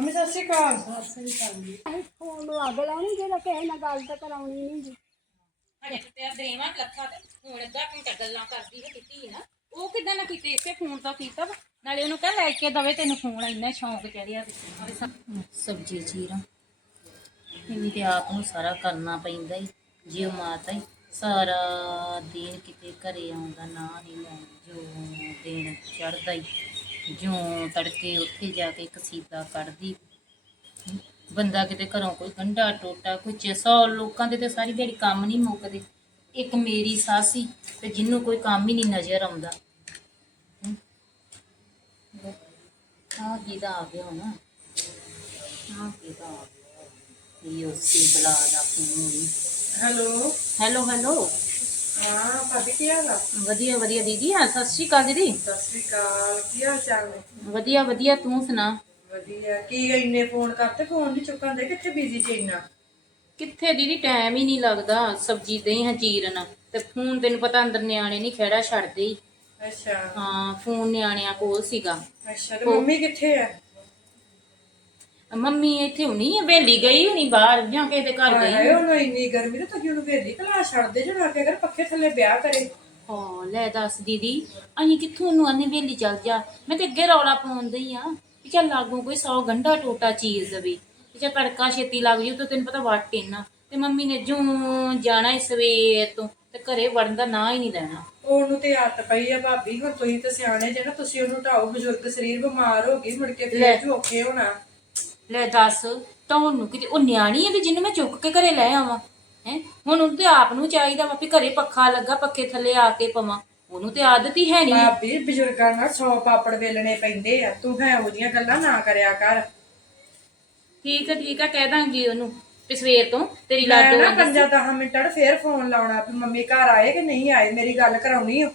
Mummy ਸਤਿ ਸ਼੍ਰੀ ਅਕਾਲ। ਅਸੀਂ phone ਨੂੰ ਅੱਗ ਲਾਉਣੀ ਜਿਹੜਾ ਕਿਸੇ ਨਾਲ ਗੱਲ ਤਾਂ ਕਰਾਉਣੀ ਨਹੀਂ ਜੀ ਹਜੇ ਤੇ ਤੇਰਾ ਦਰੇਵਾ ਲੱਖਾ ਤੇ। ਹੁਣ ਅੱਧਾ ਘੰਟਾ ਗੱਲਾਂ ਕਰਦੀ ਹੈ ਕਿਤੀ ਨਾ ਉਹ ਕਿਦਾਂ ਨਾ ਕੀਤੇ ਇਸੇ ਫੋਨ ਤੋਂ ਕੀਤਾ ਵਾ। ਨਾਲੇ ਉਹਨੂੰ ਕਹਿ ਲੈ ਕੇ ਦਵੇ ਤੈਨੂੰ ਫੋਨ ਇੰਨਾ ਸ਼ੌਂਕ ਚੜਿਆ ਤੇ ਸਬਜੀ ਚੀਰਾ ਤੇ ਆਪ ਨੂੰ ਸਾਰਾ ਕਰਨਾ ਪੈਂਦਾ ਹੀ ਜਿਉ ਮਾਤਾ ਹੀ ਸਾਰਾ ਦਿਨ ਕਿਤੇ ਘਰੇ ਆਉਂਦਾ ਨਾ ਨਹੀਂ ਲੈਂਦਾ ਜੋ ਦਿਨ ਚੜਦਾ ਹੀ ਜੋ ਤੜਕੇ ਉੱਥੇ ਜਾ ਕੇ ਕਸੀਦਾ ਕੱਢਦੀ। ਬੰਦਾ ਕਿਤੇ ਘਰੋਂ ਕੋਈ ਗੰਢਾ ਟੋਟਾ ਕੁਛ ਸੌ ਲੋਕਾਂ ਦੇ ਤੇ ਸਾਰੀ ਦਿਹਾੜੀ ਕੰਮ ਨਹੀਂ ਮੁੱਕਦੇ। ਇੱਕ ਮੇਰੀ ਸਾਸੀ ਤੇ ਜਿਹਨੂੰ ਕੋਈ ਕੰਮ ਹੀ ਨਹੀਂ ਨਜ਼ਰ ਆਉਂਦਾ। ਆ ਕਿਹਦਾ ਆ ਗਿਆ ਹੁਣ? ਆ ਕਿਹਦਾ ਆ ਗਿਆ ਇਹ ਉਸੇ ਬਲਾ ਦਾ ਫੋਨ ਹੈਲੋ। Hello hello. ਹਾਂ ਭਾਬੀ ਕੀ ਹਾਲ ਆ? ਵਧੀਆ ਵਧੀਆ ਦੀਦੀ ਹਾਂ ਸਤਿ ਸ਼੍ਰੀ ਅਕਾਲ ਦੀਦੀ। ਸਤਿ ਸ਼੍ਰੀ ਅਕਾਲ ਕੀ ਹਾਲ ਚਾਲ ਨੇ? ਵਧੀਆ ਵਧੀਆ ਤੂੰ ਸੁਣਾ? ਵਧੀਆ ਕੀ ਇੰਨੇ ਫੋਨ ਕਰਤੇ? ਫੋਨ ਨਹੀਂ ਚੁੱਕਣ ਦੇ ਕਿੱਥੇ ਬਿਜ਼ੀ ਚ ਇੰਨਾ? ਕਿੱਥੇ ਦੀਦੀ ਟਾਈਮ ਹੀ ਨਹੀਂ ਲੱਗਦਾ ਸਬਜੀ ਦੇ ਹਾਂ ਚੀਰਨ ਤੇ ਫੋਨ ਤੈਨੂੰ ਪਤਾ ਅੰਦਰ ਨਿਆਣੇ ਨਹੀਂ ਖੇੜਾ ਛੱਡਦੇ। ਹੀ ਅੱਛਾ। ਹਾਂ ਫੋਨ ਨਿਆਣਿਆਂ ਕੋਲ ਸੀਗਾ। ਅੱਛਾ ਤੇ ਮੰਮੀ ਕਿੱਥੇ ਆ? ਮੰਮੀ ਇੱਥੇ ਹੁਣੀ ਆ ਵੇਲੀ ਗਈ ਹੁਣੀ ਬਾਹਰ ਜਾਂ ਕਿਸੇ ਦੇ ਘਰ ਗਈ ਹਾਏ ਉਹਨੂੰ ਇੰਨੀ ਗਰਮੀ ਤੇ ਤੁਸੀਂ ਉਹਨੂੰ ਵੇਲੀ ਕਲਾ ਛੱਡਦੇ ਜੋ ਨਾ ਕੇ ਅਗਰ ਪੱਖੇ ਥੱਲੇ ਵਿਆਹ ਕਰੇ। ਹਾਂ ਲੈ ਦੱਸ ਦੀਦੀ ਅਸੀਂ ਕਿੱਥੋਂ ਉਹਨੂੰ ਆਨੇ ਵੇਲੀ ਚੱਲ ਜਾ। ਮੈਂ ਤੇ ਅੱਗੇ ਰੌਲਾ ਪਾਉਂਦੀ ਆ ਕਿ ਚੱਲ ਲਾਗੂ ਕੋਈ 100 ਗੰਢਾ ਟੋਟਾ ਚੀਜ਼ ਦੇਵੇ। ਕਿ ਚੱਲ ਤੜਕਾ ਛੇਤੀ ਲੱਗ ਜੂ ਤੇ ਤੈਨੂੰ ਪਤਾ ਵਾਟ ਇੰਨਾ। ਤੇ ਮੰਮੀ ਨੇ ਜੂ ਜਾਣਾ ਇਸ ਸਵੇਰ ਤੋਂ ਤੇ ਘਰੇ ਵੜਨ ਦਾ ਨਾਂ ਹੀ ਨਹੀਂ ਲੈਣਾ। ਉਹਨੂੰ ਤੇ ਆਦਤ ਪਈ ਆ ਭਾਬੀ ਹੁਣ ਤੁਸੀਂ ਤੇ ਸਿਆਣੇ ਜੇ ਨਾ ਤੁਸੀਂ ਉਹਨੂੰ ਢਾਓ ਬਜ਼ੁਰਗ ਸਰੀਰ ਬਿਮਾਰ ਹੋ ਗਈ ਮੁੜ ਕੇ ਲੈ। ਫੇਰ ਝੋਕੇ ਹੋਣਾ। ਲੈ ਦੱਸ ਤੁਹਾਨੂੰ ਕਿਤੇ ਉਹ ਨਿਆਣੀ ਹੈ ਵੀ ਜਿਹਨੂੰ ਮੈਂ ਚੁੱਕ ਕੇ ਘਰੇ ਲੈ ਆਵਾਂ? ਹੈ? ਹੁਣ ਉਹਨੂੰ ਤੇ ਆਪ ਨੂੰ ਚਾਹੀਦਾ ਵਾ ਵੀ ਘਰੇ ਪੱਖਾ ਲੱਗਾ ਪੱਖੇ ਥੱਲੇ ਆ ਕੇ ਪਵਾਂ। ਉਹਨੂੰ ਤੇ ਆਦਤ ਹੀ ਹੈ ਨਹੀਂ। ਭਾਬੀ ਬਜ਼ੁਰਗਾਂ ਨਾਲ ਸੌ ਪਾਪੜ ਵੇਲਣੇ ਪੈਂਦੇ ਆ। ਤੂੰ ਹੈ ਉਹ ਜੀਆਂ ਗੱਲਾਂ ਨਾ ਕਰਿਆ ਕਰ। ਠੀਕ ਹੈ ਠੀਕ ਹੈ ਕਹਿ ਦਾਂਗੀ ਉਹਨੂੰ। ਵੀ ਸਵੇਰ ਤੋਂ ਤੇਰੀ ਮੈਂ ਲਾਡੋ ਨਾ ਪੰਜਾਂ 10 ਮਿੰਟਾਂ ਫੇਰ ਫੋਨ ਲਾਉਣਾ ਵੀ ਮੰਮੀ ਘਰ ਆਏ ਕਿ ਨਹੀਂ ਆਏ? ਮੇਰੀ ਗੱਲ ਕਰਾਉਣੀ ਓ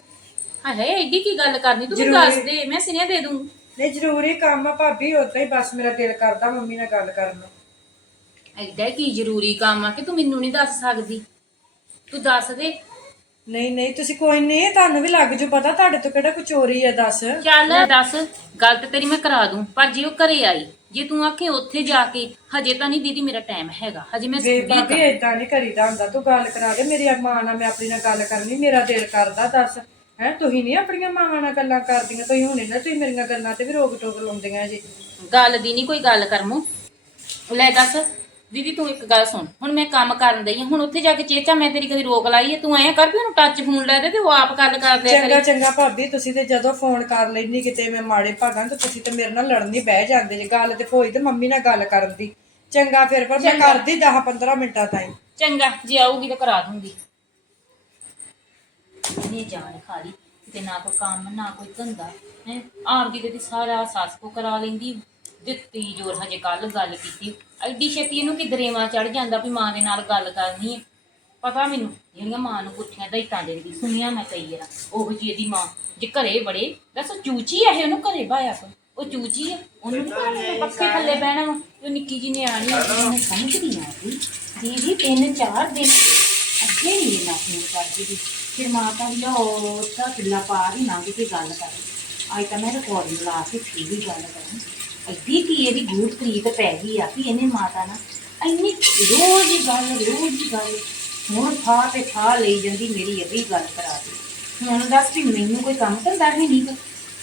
ਹਾਏ ਐਡੀ ਕੀ ਗੱਲ ਕਰਨੀ? ਤੂੰ ਮੈਨੂੰ ਦੱਸ ਦੇ ਮੈਂ ਸਿਨੇਹਾ ਦੇ ਦੂੰ। ਨਹੀਂ ਜ਼ਰੂਰੀ ਕੰਮ ਆ ਭਾਬੀ ਉਦਾਂ ਹੀ ਬਸ ਮੇਰਾ ਦਿਲ ਕਰਦਾ ਮੰਮੀ ਨਾਲ ਗੱਲ ਕਰਨ ਨੂੰ। ਐਡਾ ਕੀ ਜ਼ਰੂਰੀ ਕੰਮ ਆ ਕਿ ਤੂੰ ਮੈਨੂੰ ਨਹੀਂ ਦੱਸ ਸਕਦੀ? ਤੂੰ ਦੱਸ ਦੇ। ਨਹੀਂ ਨਹੀਂ ਤੁਸੀਂ ਕੋਈ ਨਹੀਂ ਤੁਹਾਨੂੰ ਵੀ ਲੱਗ ਜੂ ਪਤਾ ਤੁਹਾਡੇ ਤੋਂ ਕਿਹੜਾ ਕੋਈ ਚੋਰੀ ਆ ਦੱਸ। ਚੱਲ ਦੱਸ ਗੱਲ ਤੇ ਤੇਰੀ ਮੈਂ ਕਰਾ ਦੂੰ ਪਰ ਜੇ ਉਹ ਘਰੇ ਆਈ ਜੇ ਤੂੰ ਆਖੇ ਉੱਥੇ ਜਾ ਕੇ ਹਜੇ ਤਾਂ ਨਹੀਂ ਦੀਦੀ ਮੇਰਾ ਟਾਈਮ ਹੈਗਾ ਹਜੇ ਮੈਂ ਵੇ ਭਾਬੀ ਨਹੀਂ ਕਰੀਦਾ ਹੁੰਦਾ ਤੂੰ ਗੱਲ ਕਰਾ ਦੇ ਮੇਰੀ ਮਾਂ ਨਾਲ ਮੈਂ ਆਪਣੀ ਨਾਲ ਗੱਲ ਕਰਨੀ ਮੇਰਾ ਦਿਲ ਕਰਦਾ ਦੱਸ। ਹੈ ਤੁਸੀਂ ਨਹੀਂ ਆਪਣੀਆਂ ਮਾਵਾਂ ਨਾਲ ਗੱਲਾਂ ਕਰਦੀਆਂ ਤੁਸੀਂ ਹੁਣੇ ਨਾ ਤੁਸੀਂ ਮੇਰੀਆਂ ਗੱਲਾਂ ਤੇ ਵੀ ਰੋਕ ਟੋਕ ਲਾਉਂਦੀਆਂ ਜੀ। ਗੱਲ ਦੀ ਨਹੀਂ ਕੋਈ ਗੱਲ ਕਰਮੂ। ਲੈ ਦੱਸ ਦੀਦੀ ਤੂੰ ਇੱਕ ਗੱਲ ਸੁਣ ਹੁਣ ਮੈਂ ਕੰਮ ਕਰਨ ਦਈ ਹਾਂ ਹੁਣ ਉੱਥੇ ਜਾ ਕੇ ਚੇਚਾ ਮੈਂ ਤੇਰੀ ਕਦੀ ਰੋਕ ਲਾਈ ਹੈ ਤੂੰ ਐਂ ਕਰ ਵੀ ਉਹਨੂੰ ਟੱਚ ਫੋਨ ਲੈ ਦੇ ਤੇ ਉਹ ਆਪ ਗੱਲ ਕਰ ਲਿਆ ਚੰਗਾ ਚੰਗਾ ਭਾਬੀ ਤੁਸੀਂ ਤੇ ਜਦੋਂ ਫੋਨ ਕਰ ਲੈਣੀ ਕਿਤੇ ਮੈਂ ਮਾੜੇ ਭਾਗਾਂ ਤੇ ਤੁਸੀਂ ਤੇ ਮੇਰੇ ਨਾਲ ਲੜਨ ਹੀ ਬਹਿ ਜਾਂਦੇ ਜੇ ਗੱਲ ਤੇ ਹੋਈ ਤੇ ਮੰਮੀ ਨਾਲ ਗੱਲ ਕਰਨ ਦੀ। ਚੰਗਾ ਫਿਰ ਪਰ ਮੈਂ ਕਰਦੀ 10 15 ਮਿੰਟਾਂ ਤਾਈਂ। ਚੰਗਾ ਜੇ ਆਊਗੀ ਤਾਂ ਕਰਾ ਦੂੰਗੀ। ਇਹਨੇ ਜਾਨ ਖਾ ਲਈ ਤੇ ਨਾ ਕੋਈ ਕੰਮ, ਨਾ ਕੋਈ ਧੰਦਾ, ਹੈ? ਆਪਦੀ ਤੇ ਸਾਰਾ ਸੱਸ ਕੋ ਕਰਾ ਲੈਂਦੀ, ਦਿੱਤੀ ਜੋਰ, ਹਜੇ ਕੱਲ ਗੱਲ ਕੀਤੀ। ਐਡੀ ਛੇਤੀ ਇਹਨੂੰ ਕਿ ਚੜ ਜਾਂਦਾ ਵੀ ਮਾਂ ਦੇ ਨਾਲ ਗੱਲ ਕਰਨੀ ਹੈ ਪਤਾ ਮੈਨੂੰ, ਜਿਹੜੀਆਂ ਮਾਂ ਨੂੰ ਪੁੱਠੀਆਂ ਦਈਤਾਂ ਦਿੰਦੀ, ਸੁਣੀਆਂ ਮੈਂ ਕਈ ਵਾਰ, ਉਹ ਜੀ ਇਹਦੀ ਮਾਂ, ਜੇ ਘਰੇ ਬੜੇ ਦੱਸ ਚੂਚੀ ਆ ਉਹਨੂੰ ਘਰੇ ਬਾਇਆ ਕੋਈ? ਉਹ ਚੂਚੀ ਆ, ਉਹਨੂੰ ਨੀ ਪੱਖੇ ਥੱਲੇ ਬਹਿਣਾ ਵਾ ਉਹ ਨਿੱਕੀ ਜੀ ਨਿਆਣੀ ਆ ਉਹਨੂੰ ਸਮਝਦੀ ਆ ਕੋਈ। ਦੀਦੀ ਤਿੰਨ ਚਾਰ ਦਿਨ ਨਹੀਂ ਇਹਨਾਂ ਫੋਨ ਕਰਦੀ ਸੀ ਫਿਰ ਮਾਤਾ ਤਾਂ ਲੋ ਤਾਂ ਕਿੱਲਾ ਪਾਰ ਹੀ ਲੰਘ ਕੇ ਗੱਲ ਕਰ ਅੱਜ ਤਾਂ ਮੈਂ ਰਿਕਾਰਡਿੰਗ ਲਾ ਕੇ ਫਿਰ ਵੀ ਗੱਲ ਕਰਾਂ ਅੱਧੀ ਕੀ ਇਹਦੀ ਗੂਠ ਪ੍ਰੀਤ ਪੈ ਗਈ ਆ ਕਿ ਇਹਨੇ ਮਾਤਾ ਨਾ ਇੰਨੀ ਰੋਜ਼ ਹੀ ਗੱਲ, ਰੋਜ਼ ਹੀ ਗੱਲ। ਹੁਣ ਥਾ ਤੇ ਥਾ ਲਈ ਜਾਂਦੀ ਮੇਰੀ ਇਹ ਗੱਲ ਕਰਾ ਦੇ ਹੁਣ ਦੱਸ ਵੀ ਮੈਨੂੰ ਕੋਈ ਕੰਮ ਧੰਦਾ ਹੈ ਨਹੀਂ ਗਾ।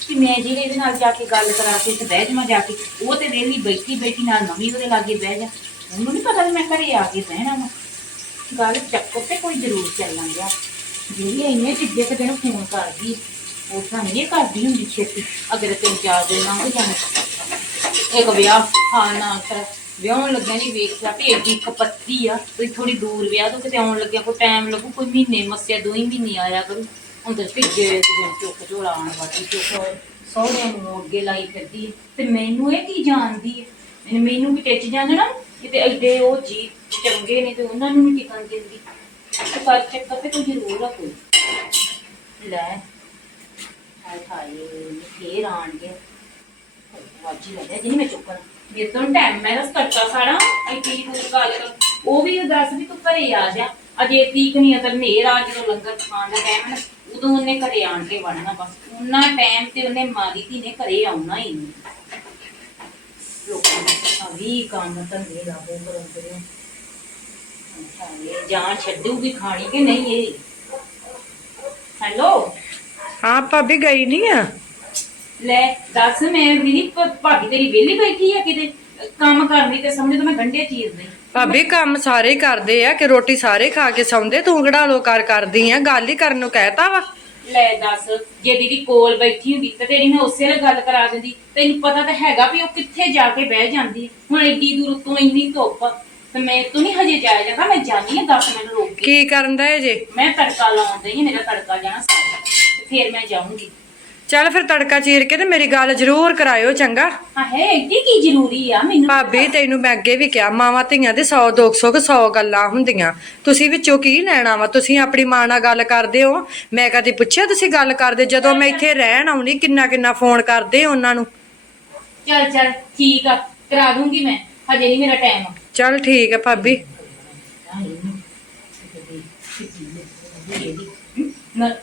ਕਿ ਮੈਂ ਜਿਹੜੇ ਇਹਦੇ ਨਾਲ ਜਾ ਕੇ ਗੱਲ ਕਰਾ ਕੇ ਤੇ ਬਹਿ ਜਾਵਾਂ ਜਾ ਕੇ, ਉਹ ਤੇ ਵੇਲੀ ਬੈਠੀ ਬੈਠੀ ਨਾਲ ਨਵੀਂ ਉਹਦੇ ਲਾਗੇ ਬਹਿ ਜਾ। ਉਹਨੂੰ ਨਹੀਂ ਪਤਾ ਵੀ ਮੈਂ ਘਰੇ ਆ ਕੇ ਬਹਿਣਾ ਵਾ। ਗੱਲ ਚੱਕਰ ਤੇ ਕੋਈ ਜ਼ਰੂਰ ਚੱਲਣ ਗਿਆ ਜਿਹੜੀ ਇੰਨੇ ਚਿੱਜੇ ਕਿ ਦਿਨ ਫੋਨ ਕਰਦੀ, ਉਹ ਤਾਂ ਨਹੀਂ ਕਰਦੀ ਹੁੰਦੀ ਛੇਤੀ। ਅਗਰ ਤਿੰਨ ਚਾਰ ਦਿਨ ਲੰਘ ਜਾਣ ਇੱਕ ਵਿਆਹ ਹਾਂ ਨਾ ਕਰ। ਵਿਆਹਣ ਲੱਗਿਆ ਨਹੀਂ ਵੇਖਿਆ ਵੀ ਏਡੀ ਕਪੱਤੀ ਆ। ਕੋਈ ਥੋੜੀ ਦੂਰ ਵਿਆਹ ਤੋਂ ਕਿਤੇ ਆਉਣ ਲੱਗਿਆ ਕੋਈ ਟਾਈਮ ਲੱਗੂ, ਕੋਈ ਮਹੀਨੇ ਮੱਸਿਆ ਦੋ ਹੀ ਮਹੀਨੇ ਆਇਆ ਕਰੂ। ਹੁਣ ਤੇ ਭਿੱਜੇ ਦਿਨ ਚੁੱਕ ਝੋਲਾ ਆਉਣ ਵਾਲੀ ਚੁੱਕ ਸਹੁਰਿਆਂ ਨੂੰ ਅੱਗੇ ਲਾਈ ਫਿਰਦੀ ਤੇ ਮੈਨੂੰ ਇਹ ਕੀ ਜਾਣਦੀ ਹੈ ਮੈਨੂੰ- ਵੀ ਟਿੱਚ ਜਾਂਦੇ ਨਾ ਕਿਤੇ ਐਡੇ ਉਹ ਜੀ ਚੰਗੇ ਨੇ ਤੇ ਉਹਨਾਂ ਨੂੰ ਵੀ ਟਿਕਣ ਦਿੰਦੀ। ਪਰ ਚੱਕਰ ਤੇ ਕੋਈ ਜ਼ਰੂਰ ਆ ਕੋਈ। ਲੈ, ਹਾਏ ਹਾਏ ਫੇਰ ਆਣਗੇ। ਵਾਜੀ ਲੱਗਿਆ ਜਿਹਨੇ ਮੈਂ ਚੁੱਕਣ। ਮੇਰੇ ਤੋਂ ਟਾਈਮ ਮੈਂ ਰਸ ਕੱਟਾ ਸਾਰਾ ਐ ਕੀ ਤੂੰ ਗੱਲ ਕਰ ਉਹ ਵੀ ਦੱਸ ਵੀ ਤੂੰ ਘਰੇ ਆ ਜਾ। ਅਜੇ ਤੀਕ ਨਹੀਂ ਅਤਰ ਨੇਰ ਆ ਜਦੋਂ ਲੰਗਰ ਖਾਣ ਦਾ ਟਾਈਮ ਨਾ, ਉਦੋਂ ਉਹਨੇ ਘਰੇ ਆਣ ਕੇ ਵੜਨਾ ਬਸ। ਉਹਨਾਂ ਟਾਈਮ ਤੇ ਉਹਨੇ ਮਾਰੀ ਧੀ ਨੇ ਘਰੇ ਆਉਣਾ ਹੀ ਨਹੀਂ। ਵੀ ਕੰਮ ਧੰਦੇ ਉਹ ਕਰਦੇ ਨੇ। ਜਾਨ ਛੱਡੂਗੀ ਖਾਣੀ ਕਿ ਨਹੀਂ ਇਹ? ਹੈਲੋ ਹਾਂ ਭਾਬੀ ਗਈ ਨਹੀਂ ਆ। ਲੈ ਦੱਸ ਮੈਂ ਮੇਰੀ ਭਾਬੀ ਤੇਰੀ ਵਿਹਲੀ ਬੈਠੀ ਆ ਕਿਤੇ? ਕੰਮ ਕਰਨੀ ਤੇ ਸਮਝ ਤਾਂ ਮੈਂ ਗੰਢੇ ਚੀਰਦੀ ਭਾਬੀ ਕੰਮ ਸਾਰੇ ਕਰਦੇ ਆ ਕਿ ਰੋਟੀ ਸਾਰੇ ਖਾ ਕੇ ਸੌਂਦੇ ਤੂੰ ਕਿਹੜਾ ਲੋ ਕਰ ਕਰਦੀ ਆ। ਗੱਲ ਹੀ ਕਰਨ ਨੂੰ ਕਹਿਤਾ ਵਾ। ਲੈ ਦੱਸ ਜੇ ਦੀਦੀ ਕੋਲ ਬੈਠੀ ਹੁੰਦੀ ਤੇ ਤੇਰੀ ਮੈਂ ਉਸੇ ਨਾਲ ਗੱਲ ਕਰਾ ਦਿੰਦੀ। ਤੈਨੂੰ ਪਤਾ ਤਾਂ ਹੈਗਾ ਵੀ ਉਹ ਕਿੱਥੇ ਜਾ ਕੇ ਬਹਿ ਜਾਂਦੀ ਹੈ। ਹੁਣ ਏਡੀ ਦੂਰ ਤੋਂ ਇੰਨੀ ਧੁੱਪ ਤੇ ਮੈਂ ਤੂੰ ਨਹੀਂ ਹਜੇ ਜਾਇਆ ਜਾਂਦਾ ਮੈਂ ਜਾਣੀ ਆ 10 ਮਿੰਟ ਰੁਕ ਕੇ। ਕੀ ਕਰਨ ਦਾ ਜੇ? ਮੈਂ ਤੜਕਾ ਡਈ ਆ ਮੇਰਾ ਤੜਕਾ ਜਾਣਾ ਤੇ ਫਿਰ ਮੈਂ ਜਾਊਂਗੀ। ਚੱਲ ਫਿਰ ਤੜਕਾ ਚੀਰ ਕੇ ਤੇ ਮੇਰੀ ਗੱਲ ਜ਼ਰੂਰ ਕਰਾਇਓ ਚੰਗਾ? ਹਾਂ ਹੈ ਏਡੀ ਕੀ ਜ਼ਰੂਰੀ ਆ? ਮੈਨੂੰ ਭਾਬੀ ਤੈਨੂੰ ਮੈਂ ਅੱਗੇ ਵੀ ਕਿਹਾ ਮਾਵਾਂ ਧੀਆਂ ਦੇ 100 200 ਕੁ 100 ਗੱਲਾਂ ਹੁੰਦੀਆਂ। ਤੁਸੀਂ ਵਿੱਚੋਂ ਕੀ ਲੈਣਾ ਵਾ? ਤੁਸੀਂ ਆਪਣੀ ਮਾਂ ਨਾਲ ਗੱਲ ਕਰਦੇ ਹੋ। ਮੈਂ ਕਦੀ ਪੁੱਛਿਆ ਤੁਸੀਂ ਗੱਲ ਕਰਦੇ? ਜਦੋਂ ਮੈਂ ਇੱਥੇ ਰਹਿਣ ਆਉਣੀ ਕਿੰਨਾ ਕਿੰਨਾ ਫੋਨ ਕਰਦੇ ਉਹਨਾਂ ਨੂੰ? ਚੱਲ ਚੱਲ ਠੀਕ ਆ ਕਰਾ ਦੂੰਗੀ ਮੈਂ। ਹਜੇ ਨਹੀਂ ਮੇਰਾ ਟਾਈਮ ਚੱਲ ਠੀਕ ਹੈ ਭਾਬੀ।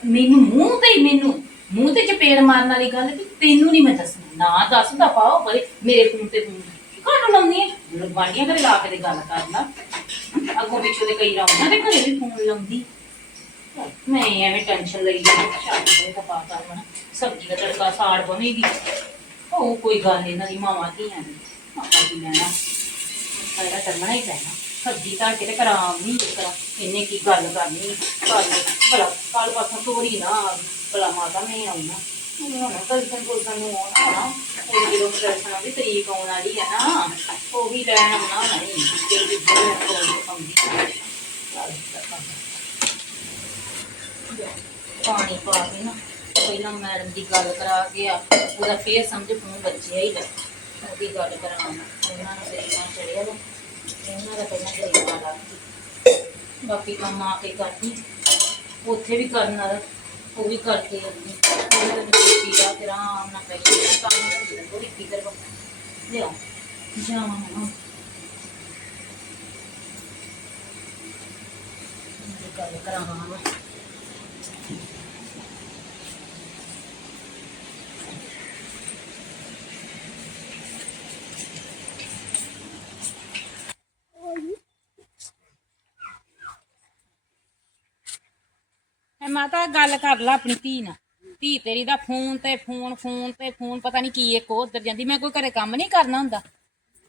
ਮੈਨੂੰ ਮੂੰਹ ਤੇ ਹੀ ਮੈਨੂੰ। ਮੂੰਹ ਤੇ ਚਪੇੜ ਮਾਰਨ ਵਾਲੀ ਗੱਲ ਵੀ ਤੈਨੂੰ ਨਹੀਂ ਮੈਂ ਦੱਸਣਾ। ਨਾ ਦੱਸ ਪਾਓ ਬਰੇ ਮੇਰੇ ਫੋਨ ਤੇ ਫੋਨ ਕਾਹਨੂੰ ਲਾਉਂਦੀ ਹੈ ਬਾਂਡੀਆਂ ਘਰੇ ਲਾ ਕੇ ਤੇ ਗੱਲ ਕਰ ਅੱਗੋਂ ਪਿੱਛੋਂ ਦੇ ਕਈ ਰਾਉਣਾ ਤੇ ਘਰੇ ਵੀ ਫੋਨ ਲਾਉਂਦੀ। ਮੈਂ ਐਵੇਂ ਟੈਨਸ਼ਨ ਲਈ ਜਾਂਦੀ ਛੱਡ ਪਾ ਕਰ ਬਣਾ ਸਬਜ਼ੀ ਦਾ ਤੜਕਾ ਸਾੜ ਬਣੇਗੀ। ਉਹ ਕੋਈ ਗੱਲ ਨਹੀਂ ਦੀ ਮਾਵਾਂ ਧੀਆਂ ਦੀ ਆਪਾਂ ਕੀ ਲੈਣਾ? ਸਾਡਾ ਕਰਨਾ ਹੀ ਪੈਣਾ। ਸਬਜ਼ੀ ਤਾਂ ਕਿਤੇ ਕਰਾਮ ਨਹੀਂ ਕਰਾਂ ਇਹਨੇ ਕੀ ਗੱਲ ਕਰਨੀ? ਕੱਲ ਭਲਾ ਕੱਲ ਪਾਸੋਂ ਤੋਰੀ ਨਾ ਆਵੇ। ਭਲਾ ਮਾਤਾ ਮੈਂ ਆਉਣਾ। ਹੁਣ ਕੱਲ ਤੱਕ ਕੋਲ ਆਉਣਾ ਉਹ ਜਦੋਂ ਦਰਸ਼ਨਾਂ ਦੀ ਤਰੀਕ ਆਉਣ ਵਾਲੀ ਆ ਨਾ, ਉਹ ਵੀ ਲੈਣ ਆਉਣਾ ਨਹੀਂ ਤੇ ਜਿਹੜੇ ਪਾਣੀ ਪਾ ਕੇ ਨਾ, ਪਹਿਲਾਂ ਮੈਡਮ ਦੀ ਗੱਲ ਕਰਾ ਕੇ ਆ। ਉਹਦਾ ਫੇਰ ਸਮਝ ਫੋਨ ਬੱਚਿਆ ਹੀ ਲੈ। ਉਹਦੀ ਗੱਲ ਕਰਾਉਣਾ ਉਹਨਾਂ ਨੂੰ ਸਰੀਰਾਂ ਚੜਿਆ ਵਾ। ਉਹਨਾਂ ਦਾ ਪਹਿਲਾਂ ਸਰੀਰਾਂ ਲੱਗ ਬਾਕੀ ਕੰਮ ਆ ਕੇ ਕਰਨੀ ਉੱਥੇ ਵੀ ਕਰਨ ਉਹ ਵੀ ਕਰਕੇ ਆਉਂਦੀ ਉਹਦੇ ਤੇ ਬੇਟੀ ਫਿਰ ਆਰਾਮ ਨਾਲ ਪੈਸੇ ਕੰਮ ਕਰਦੀ ਥੋੜੀ ਫਿਕਰ ਵਾ ਲਿਆ ਜਾਵਾਂ ਹੁਣ। ਗੱਲ ਕਰਾਵਾਂ। ਮੈਂ ਮਾਤਾ, ਗੱਲ ਕਰ ਲੈ ਆਪਣੀ ਧੀ ਨਾਲ। ਧੀ ਤੇਰੀ ਦਾ ਫੋਨ ਤੇ ਫੋਨ ਫੋਨ ਤੇ ਫੋਨ, ਪਤਾ ਨਹੀਂ ਕੀ ਇੱਕ ਉਧਰ ਜਾਂਦੀ। ਮੈਂ ਕੋਈ ਘਰੇ ਕੰਮ ਨਹੀਂ ਕਰਨਾ ਹੁੰਦਾ।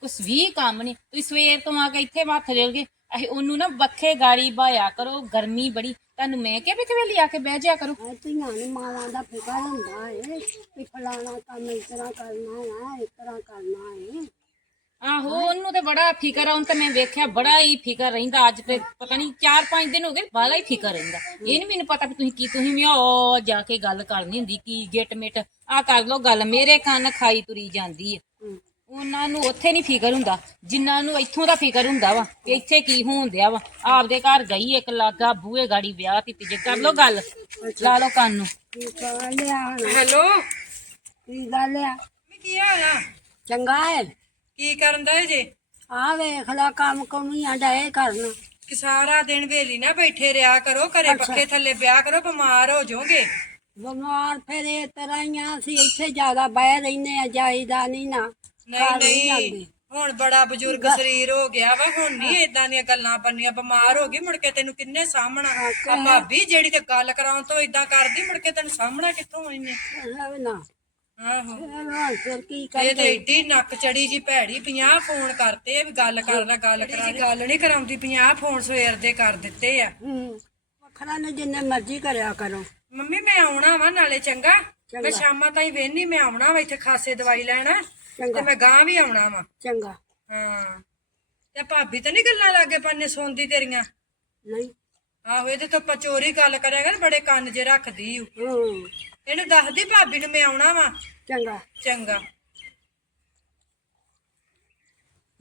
ਕੁਛ ਵੀ ਕੰਮ ਨਹੀਂ ਤੁਸੀਂ ਸਵੇਰ ਤੋਂ ਆ ਕੇ ਇੱਥੇ ਮੱਥ ਜੋਗੇ ਅਸੀਂ ਉਹਨੂੰ ਨਾ ਬੱਖੇ ਗਾੜੀ ਬਾਇਆ ਕਰੋ, ਗਰਮੀ ਬੜੀ। ਤੁਹਾਨੂੰ ਮੈਂ ਕਿਹਾ ਵੀ ਕਿਵੇਂ ਆ ਕੇ ਬਹਿ ਜਾ ਕਰੋ। ਆ ਧੀਆਂ ਨੂੰ, ਮਾਵਾਂ ਦਾ ਫਿਕਰ ਹੁੰਦਾ ਏ ਵੀ ਫਲਾਣਾ ਕੰਮ ਇਸ ਤਰ੍ਹਾਂ ਕਰਨਾ ਹੈ, ਇਸ ਤਰ੍ਹਾਂ ਕਰਨਾ ਹੈ। ਆਹੋ ਉਹਨੂੰ ਤੇ ਬੜਾ ਫਿਕਰ ਆ ਉਹਨੂੰ ਤਾਂ ਮੈਂ ਵੇਖਿਆ ਬੜਾ ਹੀ ਫਿਕਰ ਰਹਿੰਦਾ ਅੱਜ ਤੇ ਪਤਾ ਨਹੀਂ 4-5 ਦਿਨ ਹੋ ਗਏ ਬਾਲਾ ਹੀ ਫਿਕਰ ਰਹਿੰਦਾ। ਇਹ ਨਹੀਂ ਮੈਨੂੰ ਪਤਾ ਵੀ ਤੁਸੀਂ ਕੀ ਤੁਸੀਂ ਵੀ ਉਹ ਜਾ ਕੇ ਗੱਲ ਕਰਨੀ ਹੁੰਦੀ ਕੀ ਗਿੱਟ ਮਿਟ ਆ ਕਰ ਲੋ ਗੱਲ ਮੇਰੇ ਕੰਨ ਖਾਈ ਤੁਰੀ ਜਾਂਦੀ ਹੈ। ਉਹਨਾਂ ਨੂੰ ਉੱਥੇ ਨਹੀਂ ਫਿਕਰ ਹੁੰਦਾ ਜਿਨ੍ਹਾਂ ਨੂੰ ਇੱਥੋਂ ਦਾ ਫਿਕਰ ਹੁੰਦਾ ਵਾ ਕਿ ਇੱਥੇ ਕੀ ਹੋਣ ਦਿਆ ਵਾ। ਆਪਦੇ ਘਰ ਗਈ ਇੱਕ ਲਾਗਾ ਬੂਹੇ ਗਾੜੀ ਵਿਆਹ ਤੀ ਜੇ ਕਰ ਲੋ ਗੱਲ ਲਾ ਲੋ ਕੰਨ ਨੂੰ। ਹੈਲੋ? ਕੀ ਗੱਲ ਆ? ਕੀ ਹਾਲ ਆ? ਚੰਗਾ ਹੈ। ਕੀ ਕਰਨ ਦਾ ਜੇ? ਆ ਵੇਖ ਲੈ ਕੰਮ ਕਮੀਆਂ ਡਏ ਕਰਨ। ਕਿ ਸਾਰਾ ਦਿਨ ਵੇਲੀ ਨਾ ਬੈਠੇ ਰਿਆ ਕਰੋ ਘਰੇ ਪੱਖੇ ਥੱਲੇ ਵਿਆਹ ਕਰੋ ਬਿਮਾਰ ਹੋ ਜਾਓਗੇ। ਬਿਮਾਰ ਫਿਰ ਇਸ ਤਰ੍ਹਾਂ ਹੀ ਆ ਅਸੀਂ ਇੱਥੇ ਜ਼ਿਆਦਾ ਬਹਿ ਰਹਿੰਦੇ ਆ ਜਾਈਦਾ ਨਹੀਂ ਨਾ। ਨਹੀਂ ਘਰ ਨਹੀਂ ਜਾਂਦੇ। ਹੁਣ ਬੜਾ ਬਜ਼ੁਰਗ ਸਰੀਰ ਹੋ ਗਿਆ ਵਾ ਹੁਣ ਨਹੀਂ ਇਦਾਂ ਦੀਆਂ ਗੱਲਾਂ ਬੰਨੀਆਂ ਬਿਮਾਰ ਹੋ ਗਈ ਮੁੜ ਕੇ ਤੈਨੂੰ ਕਿੰਨੇ ਸਾਹਮਣਾ। ਆ ਭਾਬੀ ਜਿਹੜੀ ਤੇ ਗੱਲ ਕਰਾਉਣ ਤੋਂ ਇਦਾਂ ਕਰਦੀ ਮੁੜ ਕੇ ਤੈਨੂੰ ਸਾਹਮਣਾ ਕਿੱਥੋਂ ਇਹਨੇ ਇਹ ਨਾ। ਆਹੋ। ਇਹ ਨਾ ਫਿਰ ਕੀ ਇਹ ਕਰੀਏ? ਤੇ ਏਡੀ ਨੱਕ ਚੜੀ ਜੀ ਭੈੜੀ 50 ਫੋਨ ਕਰਤੇ ਆ ਵੀ ਗੱਲ ਕਰ ਲੈ ਗੱਲ ਕਰਾ ਗੱਲ ਨਹੀਂ ਕਰਾਉਂਦੀ 50 ਫੋਨ ਸਵੇਰ ਦੇ ਕਰ ਦਿੱਤੇ ਆ। ਹੂੰ। ਵੱਖਰਾ ਨੇ ਜਿੰਨੇ ਮਰਜ਼ੀ ਕਰਿਆ ਕਰੋ। ਮੰਮੀ ਮੈਂ ਆਉਣਾ ਵਾ ਨਾਲੇ ਚੰਗਾ। ਮੈਂ। ਸ਼ਾਮਾਂ ਤਾਈਂ ਵੇਹਨੀ ਮੈਂ ਆਉਣਾ ਵਾ ਇੱਥੇ ਖਾਸੇ ਦਵਾਈ ਲੈਣਾ। ਤੇ ਚੰਗਾ। ਮੈਂ ਗਾਂ ਵੀ ਆਉਣਾ ਵਾ। ਚੰਗਾ। ਹਾਂ। ਤੇ ਭਾਬੀ ਤਾਂ ਨਹੀਂ ਗੱਲਾਂ ਲਾਗੇ ਪੰਨੇ ਤੇਰੀਆਂ? ਨਹੀਂ। ਆਹੋ ਇਹਦੇ ਤੋਂ ਆਪਾਂ ਚੋਰੀ ਗੱਲ ਕਰਿਆ ਕਰ ਬੜੇ ਕੰਨ ਜੇ ਰੱਖਦੀ ਊ। ਹੂੰ। ਇਹਨੂੰ ਦੱਸਦੀ ਭਾਬੀ ਨੂੰ ਮੈਂ ਆਉਣਾ ਵਾ। ਚੰਗਾ। ਚੰਗਾ।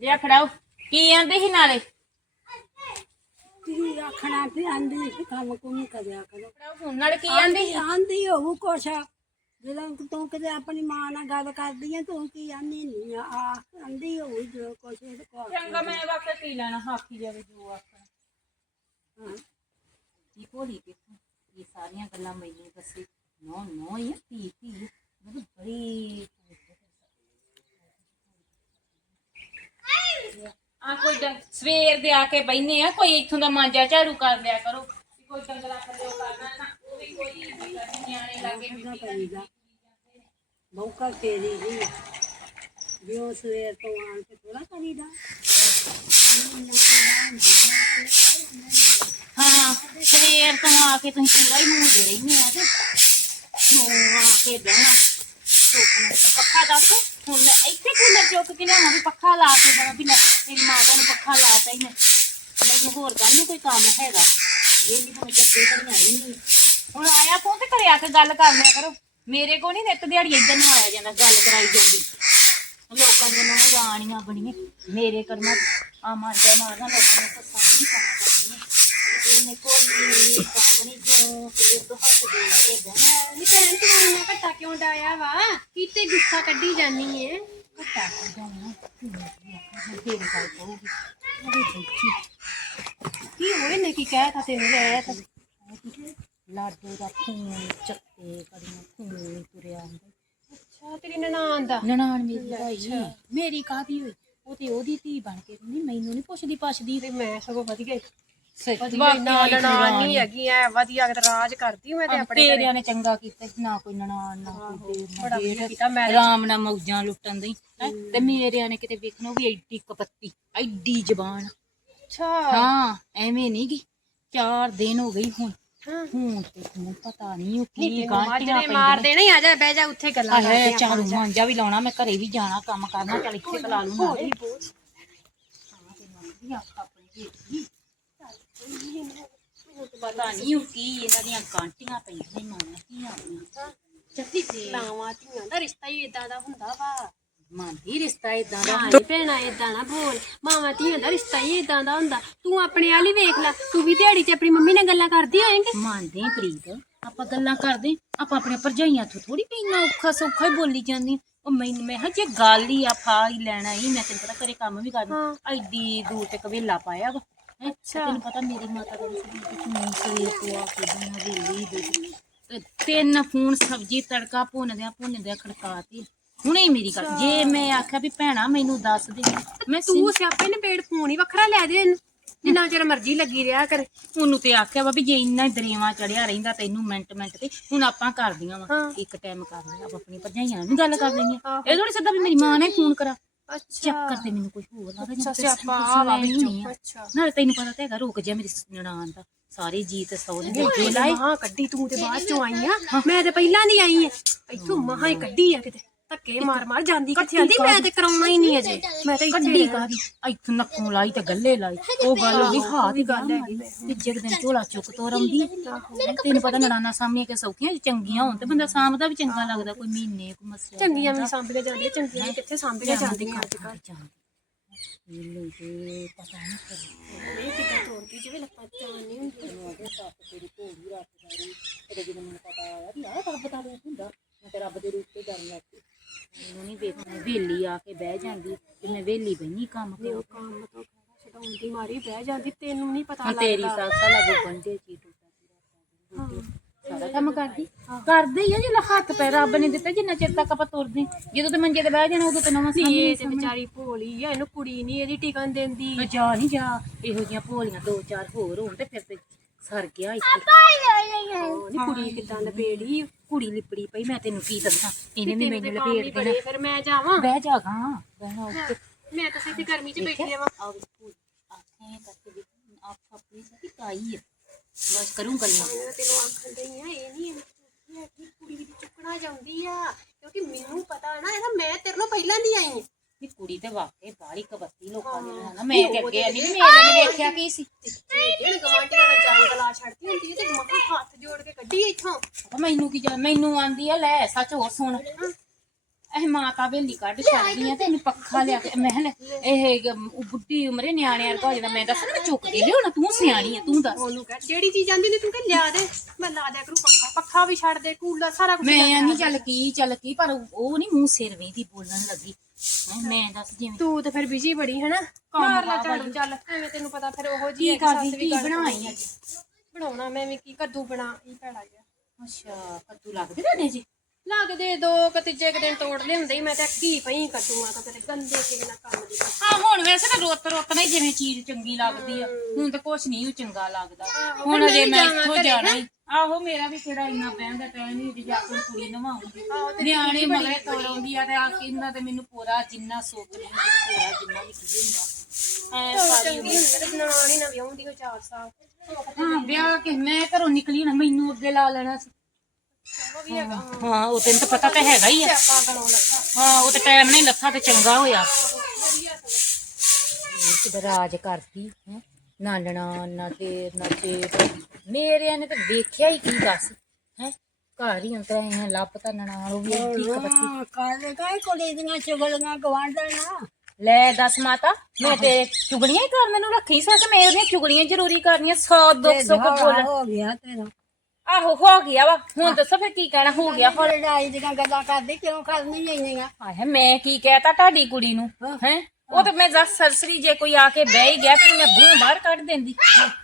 ਲਿਆ ਫੜਾਓ। ਕੀ ਆਂਦੇ ਸੀ ਨਾਲੇ? ਕੀ ਆਖਣਾ ਵੀ ਆਂਦੀ ਸੀ ਕੰਮ ਕੁਮ ਕਰਿਆ ਕਰੋ। ਫੋਨ। ਨਾਲ ਕੀ ਆਂਦੇ ਸੀ? ਆਂਦੀ ਹੋਊ ਕੁਛ। ਜਦੋਂ ਤੂੰ ਕਿਤੇ ਆਪਣੀ ਮਾਂ ਨਾਲ ਗੱਲ ਕਰਦੀ ਆ ਤੂੰ ਕੀ ਆਂਦੀ ਨਹੀਂ ਆ? ਆ, ਆਂਦੀ ਹੋਊ ਜੋ ਕੁਛ ਇਹਦੇ ਕੋਲ ਚੰਗਾ ਮੈਂ ਵਾਪਸ ਪੀ ਲੈਣਾ ਹਾਕੀ ਜਾਵੇ ਜੋ ਆਖਣਾ। ਹਾਂ। ਕੀ ਭੋਲੀ ਕਿਥੋਂ? ਇਹ ਸਾਰੀਆਂ ਗੱਲਾਂ ਮੈਨੂੰ ਦੱਸੇ। ਨੋ ਨੋ ਇਹ ਧੀ ਧੀ ਮੈਨੂੰ ਬੜੀ ਆ ਕੋਈ ਡੰ- ਸਵੇਰ ਦੇ ਆ ਕੇ ਬੈਨੇ ਆ ਕੋਈ ਇੱਥੋਂ ਦਾ ਮਾਂਜਾ ਝਾੜੂ ਕਰ ਲਿਆ ਕਰੋ ਵੀ ਕੋਈ ਡੰਗਰਾ ਥੱਲੇ ਕਰਨਾ ਨਾ ਉਹ ਵੀ ਕੋਈ ਨਿਆਣੇ ਲਾਗੇ ਦਾ ਪਈਦਾ ਬੌਕਾ ਤੇਰੀ ਜੀ ਵੀ ਉਹ ਸਵੇਰ ਤੋਂ ਆਣ ਕੇ ਥੋੜਾ ਕਰੀਦਾ ਹਾਂ ਸਵੇਰ ਤੋਂ ਆ ਕੇ ਤੁਸੀਂ ਪੂਰਾ ਹੀ ਮੂੰਹਦੇ ਰਹਿੰਦੇ ਆ ਤੇ ਹੁਣ ਬਹਿਣਾ ਪੱਖਾ ਦੱਸ, ਹੁਣ ਮੈਂ ਇੱਥੇ ਕੂਲਰ ਚੁੱਕ ਕੇ ਲਿਆਉਣਾ ਵੀ ਪੱਖਾ ਲਾ ਕੇ ਬਣਾ ਵੀ ਲੈ, ਤੇਰੀ ਮਾਤਾ ਨੂੰ ਪੱਖਾ ਲਾਤਾ ਹੀ ਮੈਂ। ਮੈਨੂੰ ਹੋਰ ਗੱਲ ਨਹੀਂ ਕੋਈ ਕੰਮ ਹੈਗਾ। ਵੇਲੀ ਭਾਵੇਂ ਚੱਕੇ ਘੜੀਆਂ ਹੀ ਨਹੀਂ ਹੁਣ ਆਇਆ ਕੋ ਤੇ ਘਰੇ ਆ ਕੇ ਗੱਲ ਕਰ ਲਿਆ ਕਰੋ? ਮੇਰੇ ਕੋ ਨਹੀਂ ਨਿੱਤ ਦਿਹਾੜੀ ਇੱਧਰ ਨੂੰ ਆਇਆ ਜਾਂਦਾ, ਗੱਲ ਕਰਾਈ ਜਾਂਦੀ। ਲੋਕਾਂ ਦੇ ਨਾਲ ਰਾਣੀਆਂ ਬਣੀਆਂ। ਮੇਰੇ ਕਰਮਾਂ ਆ ਮਾਰਦਾ ਲੋਕਾਂ ਨੂੰ ਸੱਸਾਂ ਨਹੀਂ ਕੀਤੇ ਗੁੱਸਾ ਕੱਢੀ ਜਾਨੀ ਏ। ਘਟਾ ਕਰ ਜਾਣਾ ਤੇਰੀ ਗੱਲ ਕਹੂਗੀ ਉਹ ਦੇਖੀ ਕੀ ਹੋਏ ਨੇ? ਕੀ ਕਹਿ ਤਾ ਤੈਨੂੰ? ਲੈ ਤਾਂ। ਲਾਡੋ ਦਾ ਫੋਨ ਚੱਕੇ ਕੜੀਆਂ ਫੋਨ ਤੁਰਿਆ ਹੁੰਦਾ ਅੱਛਾ ਤੇਰੀ ਨਨਾਣ ਦਾ। ਨਨਾਣ ਮੇਰੀ ਭਾਈ ਮੇਰੀ ਕਾਹਦੀ ਹੋਈ? ਉਹ ਤੇ ਉਹਦੀ ਧੀ ਬਣ ਕੇ ਨਹੀਂ ਮੈਨੂੰ ਨਹੀਂ ਪੁੱਛਦੀ ਪਾਛਦੀ। ਤੇ ਮੈਂ ਸਗੋਂ ਵਧੀਆ ਸੱਚੀ ਵਧੀਆ ਨਾ ਨਨਾਣ ਨਹੀਂ ਹੈਗੀ ਐ ਵਧੀਆ ਰਾਜ ਕਰਦੀ ਮੈਂ ਤੇ ਆਪਣੇ ਘਰੇ। ਤੇਰਿਆਂ ਨੇ ਚੰਗਾ ਕੀਤਾ ਸੀ, ਨਾ ਕੋਈ ਨਨਾਣ ਨਾ ਕੋਈ ਦੇਰ ਨਾ ਬੜਾ ਜੇਠ। ਵਧੀਆ ਕੀਤਾ ਮੈਂ ਆਰਾਮ ਨਾਲ ਮੌਜਾਂ ਲੁੱਟਣ ਦੀ ਹੈਂ। ਤੇ ਮੇਰਿਆਂ ਨੇ ਕਿਤੇ ਵੇਖਣੋ ਵੀ ਐਡੀ ਕਪੱਤੀ ਐਡੀ ਜ਼ਬਾਨ। ਅੱਛਾ। ਹਾਂ ਐਵੇਂ ਨਹੀਂ ਗੀ ਚਾਰ ਦਿਨ ਹੋ ਗਈ ਹੁਣ। ਹੁਣ ਤੇ ਹੁਣ ਪਤਾ ਨਹੀਂ ਉਹ ਕੀ ਗਾਂਟੀਆਂ ਮਾਰ ਦੇਣਾ ਹੀ ਆ ਜਾ ਬਹਿ ਜਾ ਉੱਥੇ ਗੱਲਾਂ ਕਰਦੇ ਝਾੜੂ ਮਾਂਜਾ ਵੀ ਲਾਉਣਾ ਮੈਂ ਘਰੇ ਵੀ ਜਾਣਾ ਕੰਮ ਕਰਨਾ ਚੱਲ ਇੱਥੇ ਕਲਾ ਲੂ ਬੋਲ ਪਤਾ ਨਹੀਂ ਉਹ ਕੀ ਇਹਨਾਂ ਦੀਆਂ ਗਾਂਟੀਆਂ ਪਈਆਂ ਮਾਂ ਕੀ ਆਪਣੀਆਂ ਚੱਤੀ ਤੇ ਲਾਵਾਂ ਧੀਆਂ ਦਾ ਰਿਸ਼ਤਾ ਹੀ ਇਦਾਂ ਦਾ ਹੁੰਦਾ ਵਾ। ਮੰਦੀ ਰਿਸ਼ਤਾ ਇਦਾਂ ਦਾ ਹਾਂ ਭੈਣਾ ਇਦਾਂ ਨਾ ਬੋਲ ਮਾਵਾਂ ਧੀਆਂ ਦਾ ਰਿਸ਼ਤਾ ਹੀ ਇਦਾਂ ਦਾ ਹੁੰਦਾ। ਤੂੰ ਆਪਣੇ ਵਾਲੀ ਵੇਖ ਲੈ ਤੂੰ ਵੀ ਦਿਹਾੜੀ ਤੇ ਆਪਣੀ ਮੰਮੀ ਨਾਲ ਗੱਲਾਂ ਕਰਦੀ ਹੋਏਂਗੀ। ਮੰਨਦੇ ਆਂ ਪ੍ਰੀਤ ਆਪਾਂ ਗੱਲਾਂ ਕਰਦੇ ਆਪਾਂ ਆਪਣੇ ਭਰਜਾਈਆਂ ਤੋਂ ਥੋੜੀ ਵੀ ਇੰਨਾ ਔਖਾ ਸੌਖਾ ਹੀ ਬੋਲੀ ਜਾਂਦੀ ਉਹ ਮੈਨੂੰ ਮੈਂ ਕਿਹਾ ਜੇ ਗੱਲ ਹੀ ਆ ਫਾ ਹੀ ਲੈਣਾ ਹੀ ਮੈਂ ਤੈਨੂੰ ਪਤਾ ਘਰੇ ਕੰਮ ਵੀ ਕਰਦੀ ਐਡੀ ਦੂਰ ਤੇ ਕਵੇਲਾ ਪਾਇਆ ਵਾ। ਤੈਨੂੰ ਪਤਾ ਮੇਰੀ ਮਾਤਾ ਦਾ ਨਹੀਂ ਸਵੇਰ ਤੋਂ ਆ ਕੇ ਬਣਾ ਵੇਲੀ ਦੇ ਤੇ ਤਿੰਨ ਫੋਨ ਸਬਜੀ ਤੜਕਾ ਭੁੰਨਦਿਆਂ ਭੁੰਨਦਿਆਂ ਖੜਕਾਤੀ। ਹੁਣੇ ਹੀ ਮੇਰੀ ਗੱਲ। ਜੇ ਮੈਂ ਆਖਿਆ ਵੀ ਭੈਣਾ ਮੈਨੂੰ ਦੱਸ ਦੇ। ਮੈਂ ਤੂੰ ਸਿਆਪੇ ਨੇ ਪੇੜ ਫੋਨ ਹੀ ਵੱਖਰਾ ਲੈ ਦੇ ਜਿੰਨਾ ਚਿਰ ਮਰਜ਼ੀ ਲੱਗੀ ਰਿਹਾ ਕਰ। ਉਹਨੂੰ ਤੇ ਆਖਿਆ ਵਾ ਵੀ ਜੇ ਇੰਨਾ ਹੀ ਦਰੇਵਾ ਚੜਿਆ ਰਹਿੰਦਾ ਤੈਨੂੰ ਮਿੰਟ ਮਿੰਟ ਤੇ ਹੁਣ ਆਪਾਂ ਕਰਦੀਆਂ ਵਾ। ਇੱਕ ਟਾਈਮ ਕਰ ਲਿਆ ਆਪਾਂ ਆਪਣੀ ਭਰਜਾਈਆਂ ਨਾਲ ਵੀ ਗੱਲ ਕਰ ਲੈਣੀ ਇਹ ਥੋੜੀ ਸਿੱਧਾ ਵੀ ਮੇਰੀ ਮਾਂ ਨੇ ਫੋਨ ਕਰਾ। ਚੱਕਰ ਤੇ ਮੈਨੂੰ ਕੋਈ ਹੋਰ ਲੱਗਦਾ ਅੱਛਾ ਸਿਆਪਾ ਆ ਵਾ ਹੀ ਵਿੱਚੋਂ ਨਹੀਂ। ਅੱਛਾ। ਨਾਲੇ ਤੈਨੂੰ ਪਤਾ ਤੇ ਹੈਗਾ ਰੁਕ ਜਾ ਮੇਰੀ ਨਨਾਣ ਦਾ। ਸਾਰੇ ਜੀ ਤੇ ਸੌ ਦੇ ਦੇ ਲਾਏ। ਮਹਾ ਕੱਢੀ ਤੂੰ ਤੇ ਬਾਅਦ ਚੋਂ ਆਈ ਆ। ਮੈਂ ਤੇ ਪਹਿਲਾਂ ਦੀ ਆਈ ਆ ਇੱਥੋਂ ਮਹਾ ਹੀ ਕੱਢੀ ਆ ਕਿਤੇ। ਧੱਕੇ ਮਾਰ ਮਾਰ ਜਾਂਦੀ ਕਿੱਥੇ ਆਂਦੀ ਮੈਂ ਤੇ ਕਰਾਉਣਾ ਹੀ ਨਹੀਂ ਅਜੇ। ਮੈਂ ਤੇ ਕੱਢੀ ਕਾਦੀ ਇੱਥੋਂ ਨੱਕੋਂ ਲਾਈ ਤੇ ਗੱਲੇ ਲਾਈ। ਉਹ ਗੱਲ ਹੋ ਗਈ ਹਾਂ ਦੀ ਗੱਲ ਹੈਗੀ। ਤੀਜੇ ਕੁ ਦਿਨ ਝੋਲਾ ਚੁੱਕ ਤੋਰ ਆਉਂਦੀ। ਤੈਨੂੰ ਪਤਾ ਨਨਾਣਾ ਸਾਹਮਣੇ ਕਿ ਸੌਖੀਆਂ ਚੰਗੀਆਂ ਹੋਣ ਤੇ ਬੰਦਾ ਸਾਂਭਦਾ ਵੀ ਚੰਗਾ ਲੱਗਦਾ ਕੋਈ ਮਹੀਨੇ ਕੁ ਮਸਿਆ ਚੰਗੀਆਂ ਵੀ ਸਾਂਭੀਆਂ ਜਾਂਦੀਆਂ ਚੰਗੀਆਂ ਕਿੱਥੇ ਸਾਂਭੀਆਂ ਜਾਂਦੀਆਂ ਅੱਜ ਕੱਲ੍ਹ। ਵੇਲੇ ਤੇ ਪਤਾ ਨਹੀਂ ਇਹ ਕਿੱਦਾਂ ਤੋੜਦੀ ਜਿਵੇਂ ਲੱਤਾਂ ਚਾਨ ਨਹੀਂ ਹੁੰਦੀ। ਜਦੋਂ ਮੈਨੂੰ ਪਤਾ ਆਇਆ ਵੀ ਆਹ ਰੱਬ ਦਾ ਰੂਪ ਹੁੰਦਾ। ਮੈਂ ਤੇ ਰੱਬ ਦੇ ਰੂਪ ਤੇ ਡਰਨ ਲੱਗ ਪਈ ਮੈਨੂੰ ਨਹੀਂ ਵੇਖਣਾ ਵੇਲੀ ਆ ਕੇ ਬਹਿ ਜਾਂਦੀ ਤੇ ਮੈਂ ਵੇਲੀ ਬੈਣੀ ਕੰਮ ਕਰ ਉਹ ਕੰਮ ਤੋਂ ਛਡਾਉਣ ਦੀ ਮਾਰੀ ਬਹਿ ਜਾਂਦੀ ਤੈਨੂੰ ਨਹੀਂ ਪਤਾ ਹੁਣ ਤੇਰੀ ਸੱਸ ਲੱਗੋ ਗੰਢੇ ਚੀ ਟੁੱਟਾ ਸਾਰਾ ਕੰਮ ਕਰਦੀ। ਕਰਦੇ ਹੀ ਆ ਜੇ ਹੱਥ ਪੈ ਰੱਬ ਨੇ ਦਿੱਤੇ ਜਿੰਨਾ ਚਿਰ ਤੱਕ ਆਪਾਂ ਤੁਰਦੇ ਜਦੋਂ ਤੇ ਮੰਜੇ ਤੇ ਬਹਿ ਜਾਣਾ ਉਦੋਂ ਤੇ ਨਵਾਂ ਸਾਹਮਣੇ ਇਹ ਤੇ ਵਿਚਾਰੀ ਭੋਲੀ ਆ ਇਹਨੂੰ ਕੁੜੀ ਨਹੀਂ ਇਹਦੀ ਟਿਕਣ ਦਿੰਦੀ। ਮੈਂ ਜਾ ਨਹੀਂ ਜਾ ਇਹੋ ਜੀਆਂ ਭੋਲੀਆਂ ਦੋ ਚਾਰ ਹੋਰ ਹੋਣ ਤੇ ਫਿਰ ਤੇ ਸਰ ਗਿਆ ਇੱਥੇ। ਨੀ ਕੁੜੀ ਕਿਦਾਂ ਲਪੇੜੀ ਕੁੜੀ ਲਿਪੜੀ ਪਈ ਮੈਂ ਤੈਨੂੰ ਕੀ ਦੱਸਾਂ? ਇਹਨੇ ਵੀ ਮੈਨੂੰ ਲਪੇਟ ਦੇਣਾ। ਬੜੇ ਫਿਰ ਮੈਂ ਜਾਵਾਂ? ਬਹਿ ਜਾ ਗਾ ਬਹਿਣਾ ਉੱਤੇ ਮੈਂ ਤਾਂ ਸਿੱਧੀ ਗਰਮੀ 'ਚ ਬੈਠੀ ਰਵਾਂ। ਆਹ ਸਕੂਲ ਆਖੇ ਕਰਕੇ ਵੀ ਆਪ ਆਪਣੀ ਸਤੀ ਕਾਈ ਹੈ ਬਸ ਕਰੂੰ ਗੱਲਾਂ। ਮੈਂ ਤੈਨੂੰ ਆਖਣ ਡਈ ਆ ਇਹ ਨਹੀਂ ਇਹ ਕੁੜੀ ਦੀ ਚੁੱਕਣਾ ਜਾਂਦੀ ਆ ਕਿਉਂਕਿ ਮੈਨੂੰ ਪਤਾ ਨਾ ਇਹਦਾ ਮੈਂ ਤੇਰੇ ਨਾਲ ਪਹਿਲਾਂ ਦੀ ਆਈ ਆ। ਇਹ ਕੁੜੀ ਤੇ ਵਾਕਈ ਬਾਹਲੀ ਕਬੱਤੀ ਲੋਕਾਂ ਦੇ ਨਾਲ ਨਾ ਮੈਂ ਤੇ ਅੱਗੇ ਨਹੀਂ ਮੇਰੇ ਨੇ ਵੇਖਿਆ ਕੀ ਸੀ? ਜਿਹੜੇ ਗਵਾਂਢੀਆਂ ਦਾ ਜੰਗ ਲਾ ਛੱਡਦੀ ਹੁੰਦੀ ਹੈ ਤੇ ਮਹਾਂ ਹੱਥ ਜੋੜ ਕੇ ਕੱਢੀ ਇੱਥੋਂ। ਪਤਾ ਮੈਨੂੰ ਕੀ ਜਾ ਮੈਨੂੰ ਆਂਦੀ ਆ ਲੈ ਸੱਚ ਹੋਰ ਸੁਣ। ਇਹ ਮਾਤਾ ਵੇਲੀ ਕੱਢ ਛੱਡਦੀ ਆ ਤੇ ਇਹਨੂੰ ਪੱਖਾ ਲਿਆ ਕੇ ਮੈਂ ਲੈ ਇਹ ਗ- ਉਹ ਬੁੱਢੀ ਉਮਰੇ ਨਿਆਣੇ ਵਰਗਾ ਹੋ ਜਾਂਦਾ ਮੈਂ ਦੱਸ ਮੈਂ ਚੁੱਕ ਕੇ ਲਿਆਉਣਾ ਤੂੰ ਸਿਆਣੀ ਆ ਤੂੰ ਦੱਸ। ਉਹਨੂੰ ਕਹਿ ਜਿਹੜੀ ਚੀਜ਼ ਆਂਦੀ ਨੇ ਤੂੰ ਕਹਿ ਲਿਆ ਦੇ ਮੈਂ ਲਾ ਦਿਆ ਕਰੂ ਪੱਖਾ। ਪੱਖਾ ਵੀ ਛੱਡ ਦੇ ਕੂਲਰ ਸਾਰਾ ਕੁਝ ਮੈਂ ਨਹੀਂ ਚੱਲ ਕੀ ਚੱਲ ਕੀ ਪਰ ਉਹ ਨਹੀਂ ਮੂੰਹ ਸਿਰ ਵੇਦੀ ਬੋਲਣ ਲੱਗੀ। ਮੈਂ ਦੱਸ ਜਿਵੇਂ ਤੂੰ ਤੇ ਫਿਰ ਬਿਜ਼ੀ ਬੜੀ ਹੈ ਨਾ ਮਾਰ ਲੈ ਝਾੜੂ ਚੱਲ ਐਵੇਂ ਤੈਨੂੰ ਪਤਾ ਫਿਰ ਉਹੋ ਜੀ ਕੀ ਕਰਦੀ ਕੀ ਬਣਾਈ ਅੱਜ ਬਣਾਉਣਾ ਮੈਂ ਵੀ ਕੀ ਕੱਦੂ ਬਣਾ ਹੀ ਭੈੜਾ ਜਿਹਾ। ਅੱਛਾ ਕੱਦੂ ਲੱਗਦੇ ਤੁਹਾਡੇ ਜੀ? ਲੱਗਦੇ ਦੋ ਕ ਤੀਜੇ ਕੁ ਦਿਨ ਤੋੜ ਲਿਆਉਂਦੇ ਈ, ਮੈਂ ਤਾਂ ਕੀ ਪਈ ਕੱਟੂਆਂ ਤਾਂ ਤੇਰੇ ਗੰਦੇ ਕਿਵੇਂ ਨਾ ਕੰਮ ਦੇ ਆ ਹੁਣ ਵੈਸੇ ਤਾਂ ਰੁੱਤ ਰੁੱਤ ਨਹੀਂ ਜਿਵੇਂ ਚੀਜ਼ ਚੰਗੀ ਲੱਗਦੀ ਆ। ਹੁਣ ਤਾਂ ਕੁਛ ਨਹੀਂ ਚੰਗਾ ਲੱਗਦਾ। ਹੁਣ ਅਜੇ ਮੈਂ ਇੱਥੋਂ ਜਾਣਾ ਈ। ਆਹੋ ਮੇਰਾ ਵੀ ਕਿਹੜਾ ਇੰਨਾ ਬਹਿੰਦਾ ਟਾਈਮ ਨਹੀਂ ਜੇ ਜਾ ਕੇ ਕੁੜੀ ਨਵਾਉਂਗੀ ਨਿਆਣੇ ਮਗਰੇ ਤੋੜ ਆਉਂਦੀ ਆ ਤੇ ਆ ਕੇ ਇਹਨਾਂ ਤੇ ਮੈਨੂੰ ਪੂਰਾ ਜਿੰਨਾ ਸੁੱਖ ਨਹੀਂ ਪੂਰਾ ਜਿੰਨਾ ਵੀ ਕੀ ਹੁੰਦਾ। ਐ ਸਾਰੀ ਚੰਗੀ ਹੁੰਦੀ ਤੇ ਨਨਾਣ ਹੀ ਨਾ ਵਿਆਹੁੰਦੀ ਹੋ 4 ਸਾਲ। ਹਾਂ ਵਿਆਹ ਕੇ ਮੈਂ ਘਰੋਂ ਨਿਕਲੀ ਨਾ ਮੈਨੂੰ ਅੱਗੇ ਲਾ ਲੈਣਾ ਸੀ। ਉਹ ਹਾਂ। ਉਹ ਤੈਨੂੰ ਤਾਂ ਪਤਾ ਤਾਂ ਹੈਗਾ ਹੀ ਆ। ਹਾਂ ਉਹ ਤੇ ਟਾਈਮ ਨਹੀਂ ਲੱਥਾ ਤੇ ਚੰਗਾ ਹੋਇਆ। ਕਿਤੇ ਰਾਜ ਕਰਦੀ ਹੈ। ਨਾਨਣਾ ਨਾ ਤੇ ਨਾ ਤੇ ਮੇਰੇ ਨੇ ਤਾਂ ਦੇਖਿਆ ਹੀ ਕੀ ਦੱਸ ਹੈ। ਘਰ ਹੀ ਅੰਤਰਾ ਹੈ ਲੱਭ ਤਾਂ ਨਨਾਣ ਉਹ ਵੀ ਠੀਕ ਬੱਤੀ ਹਾਂ ਕਾਹਦੇ ਕਾਹ ਕੁੜੀ ਦੀਆਂ ਚੁਗਲੀਆਂ ਗਵਾਂਢਣਾ ਲੈ ਦੱਸ ਮਾਤਾ ਮੈਂ ਤੇ ਚੁਗਲੀਆਂ ਹੀ ਕਰਨ ਮੈਨੂੰ ਰੱਖੀ ਸੀ ਕਿ ਮੈਂ ਉਹਦੀਆਂ ਚੁਗਲੀਆਂ ਜ਼ਰੂਰੀ ਕਰਨੀਆਂ 100 200 ਕੋ ਬੋਲ। ਹੋ ਗਿਆ ਤੇਰਾ। ਆਹੋ ਹੋ ਗਿਆ ਵਾ। ਹੁਣ ਦੱਸੋ ਫਿਰ ਕੀ ਕਹਿਣਾ ਹੋ ਗਿਆ ਹੋਰ। ਲੜਾਈ ਦੀਆਂ ਗੱਲਾਂ ਕਰਦੀ ਕਿਉਂ ਕਰਨੀ ਇੰਨੀਆਂ? ਆਏ ਮੈਂ ਕੀ ਕਹਿਤਾ ਤੁਹਾਡੀ ਕੁੜੀ ਨੂੰ ਹੈ। ਉਹ ਤੇ ਮੈਂ ਜਸ ਸਰਸਰੀ ਜੇ ਕੋਈ ਆ ਕੇ ਬਹਿ ਹੀ ਗਿਆ ਤੇ ਮੈਂ ਬੂਹੋਂ ਬਾਹਰ ਕੱਢ ਦਿੰਦੀ।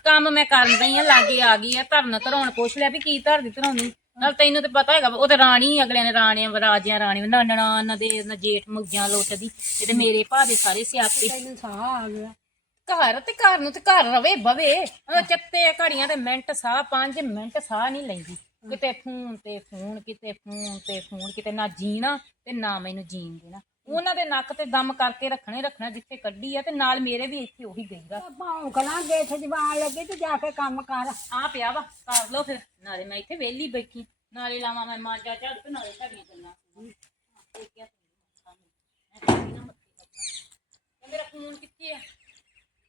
ਕੰਮ ਮੈਂ ਕਰਨ ਦਈ ਆ ਲਾਗੇ ਆ ਗਈ ਆ ਧਰਨ ਧਰਾਉਣ ਪੁੱਛ ਲਿਆ ਵੀ ਕੀ ਧਰਦੀ ਧਰਾਉਣੀ ਨਾਲ ਤੈਨੂੰ ਤੇ ਪਤਾ ਹੈਗਾ ਉਹ ਤੇ ਰਾਣੀ ਅਗਲਿਆਂ ਨੇ ਰਾਣੀਆਂ ਰਾਜਿਆਂ ਰਾਣੀ ਨੰਨਣਾ ਨਾ ਦੇ ਨਾ ਜੇਠ ਮੁੱਗੀਆਂ ਲੁੱਟਦੀ ਤੇ ਮੇਰੇ ਭਾ ਦੇ ਸਾਰੇ ਸਿਆਪੇ। ਤੈਨੂੰ ਸਾਹ ਆ ਗਿਆ। ਘਰ ਤੇ ਘਰ ਨੂੰ ਤੇ ਘਰ ਰਵੇ ਬਵੇ। ਉਹ ਚੱਤੇ ਘੜੀਆਂ ਤੇ ਮਿੰਟ ਸਾਹ 5 ਮਿੰਟ ਸਾਹ ਨਹੀਂ ਲੈਂਦੀ। ਕਿਤੇ ਫੋਨ ਤੇ ਫੋਨ ਕਿਤੇ ਫੋਨ ਤੇ ਫੋਨ ਕਿਤੇ ਨਾ ਜੀਣਾ ਤੇ ਨਾ ਮੈਨੂੰ ਜੀਣ ਦੇਣਾ। ਉਹਨਾਂ ਦੇ ਨੱਕ ਤੇ ਦਮ ਕਰਕੇ ਰੱਖਣੇ ਰੱਖਣਾ ਜਿੱਥੇ ਕੱਢੀ ਆ ਤੇ ਨਾਲ ਮੇਰੇ ਵੀ ਇੱਥੇ ਉਹੀ ਗਈਦਾ। ਭੌਂਕਣਾ ਗੇਠ ਜਵਾਨ ਲੱਗੇ ਤੇ ਜਾ ਕੇ ਕੰਮ ਕਰ। ਆ ਪਿਆ ਵਾ ਕਰ ਲਓ ਫਿਰ। ਨਾਲੇ ਮੈਂ ਇੱਥੇ ਵਿਹਲੀ ਬੈਠੀ। ਨਾਲੇ ਲਾਵਾਂ ਮੈਂ ਮਾਂਜਾ ਝਾੜ ਤੇ ਨਾਲੇ ਤੁਹਾਡੀਆਂ ਗੱਲਾਂ। ਇਹ ਮੇਰਾ ਫੋਨ ਕਿੱਥੇ ਆ?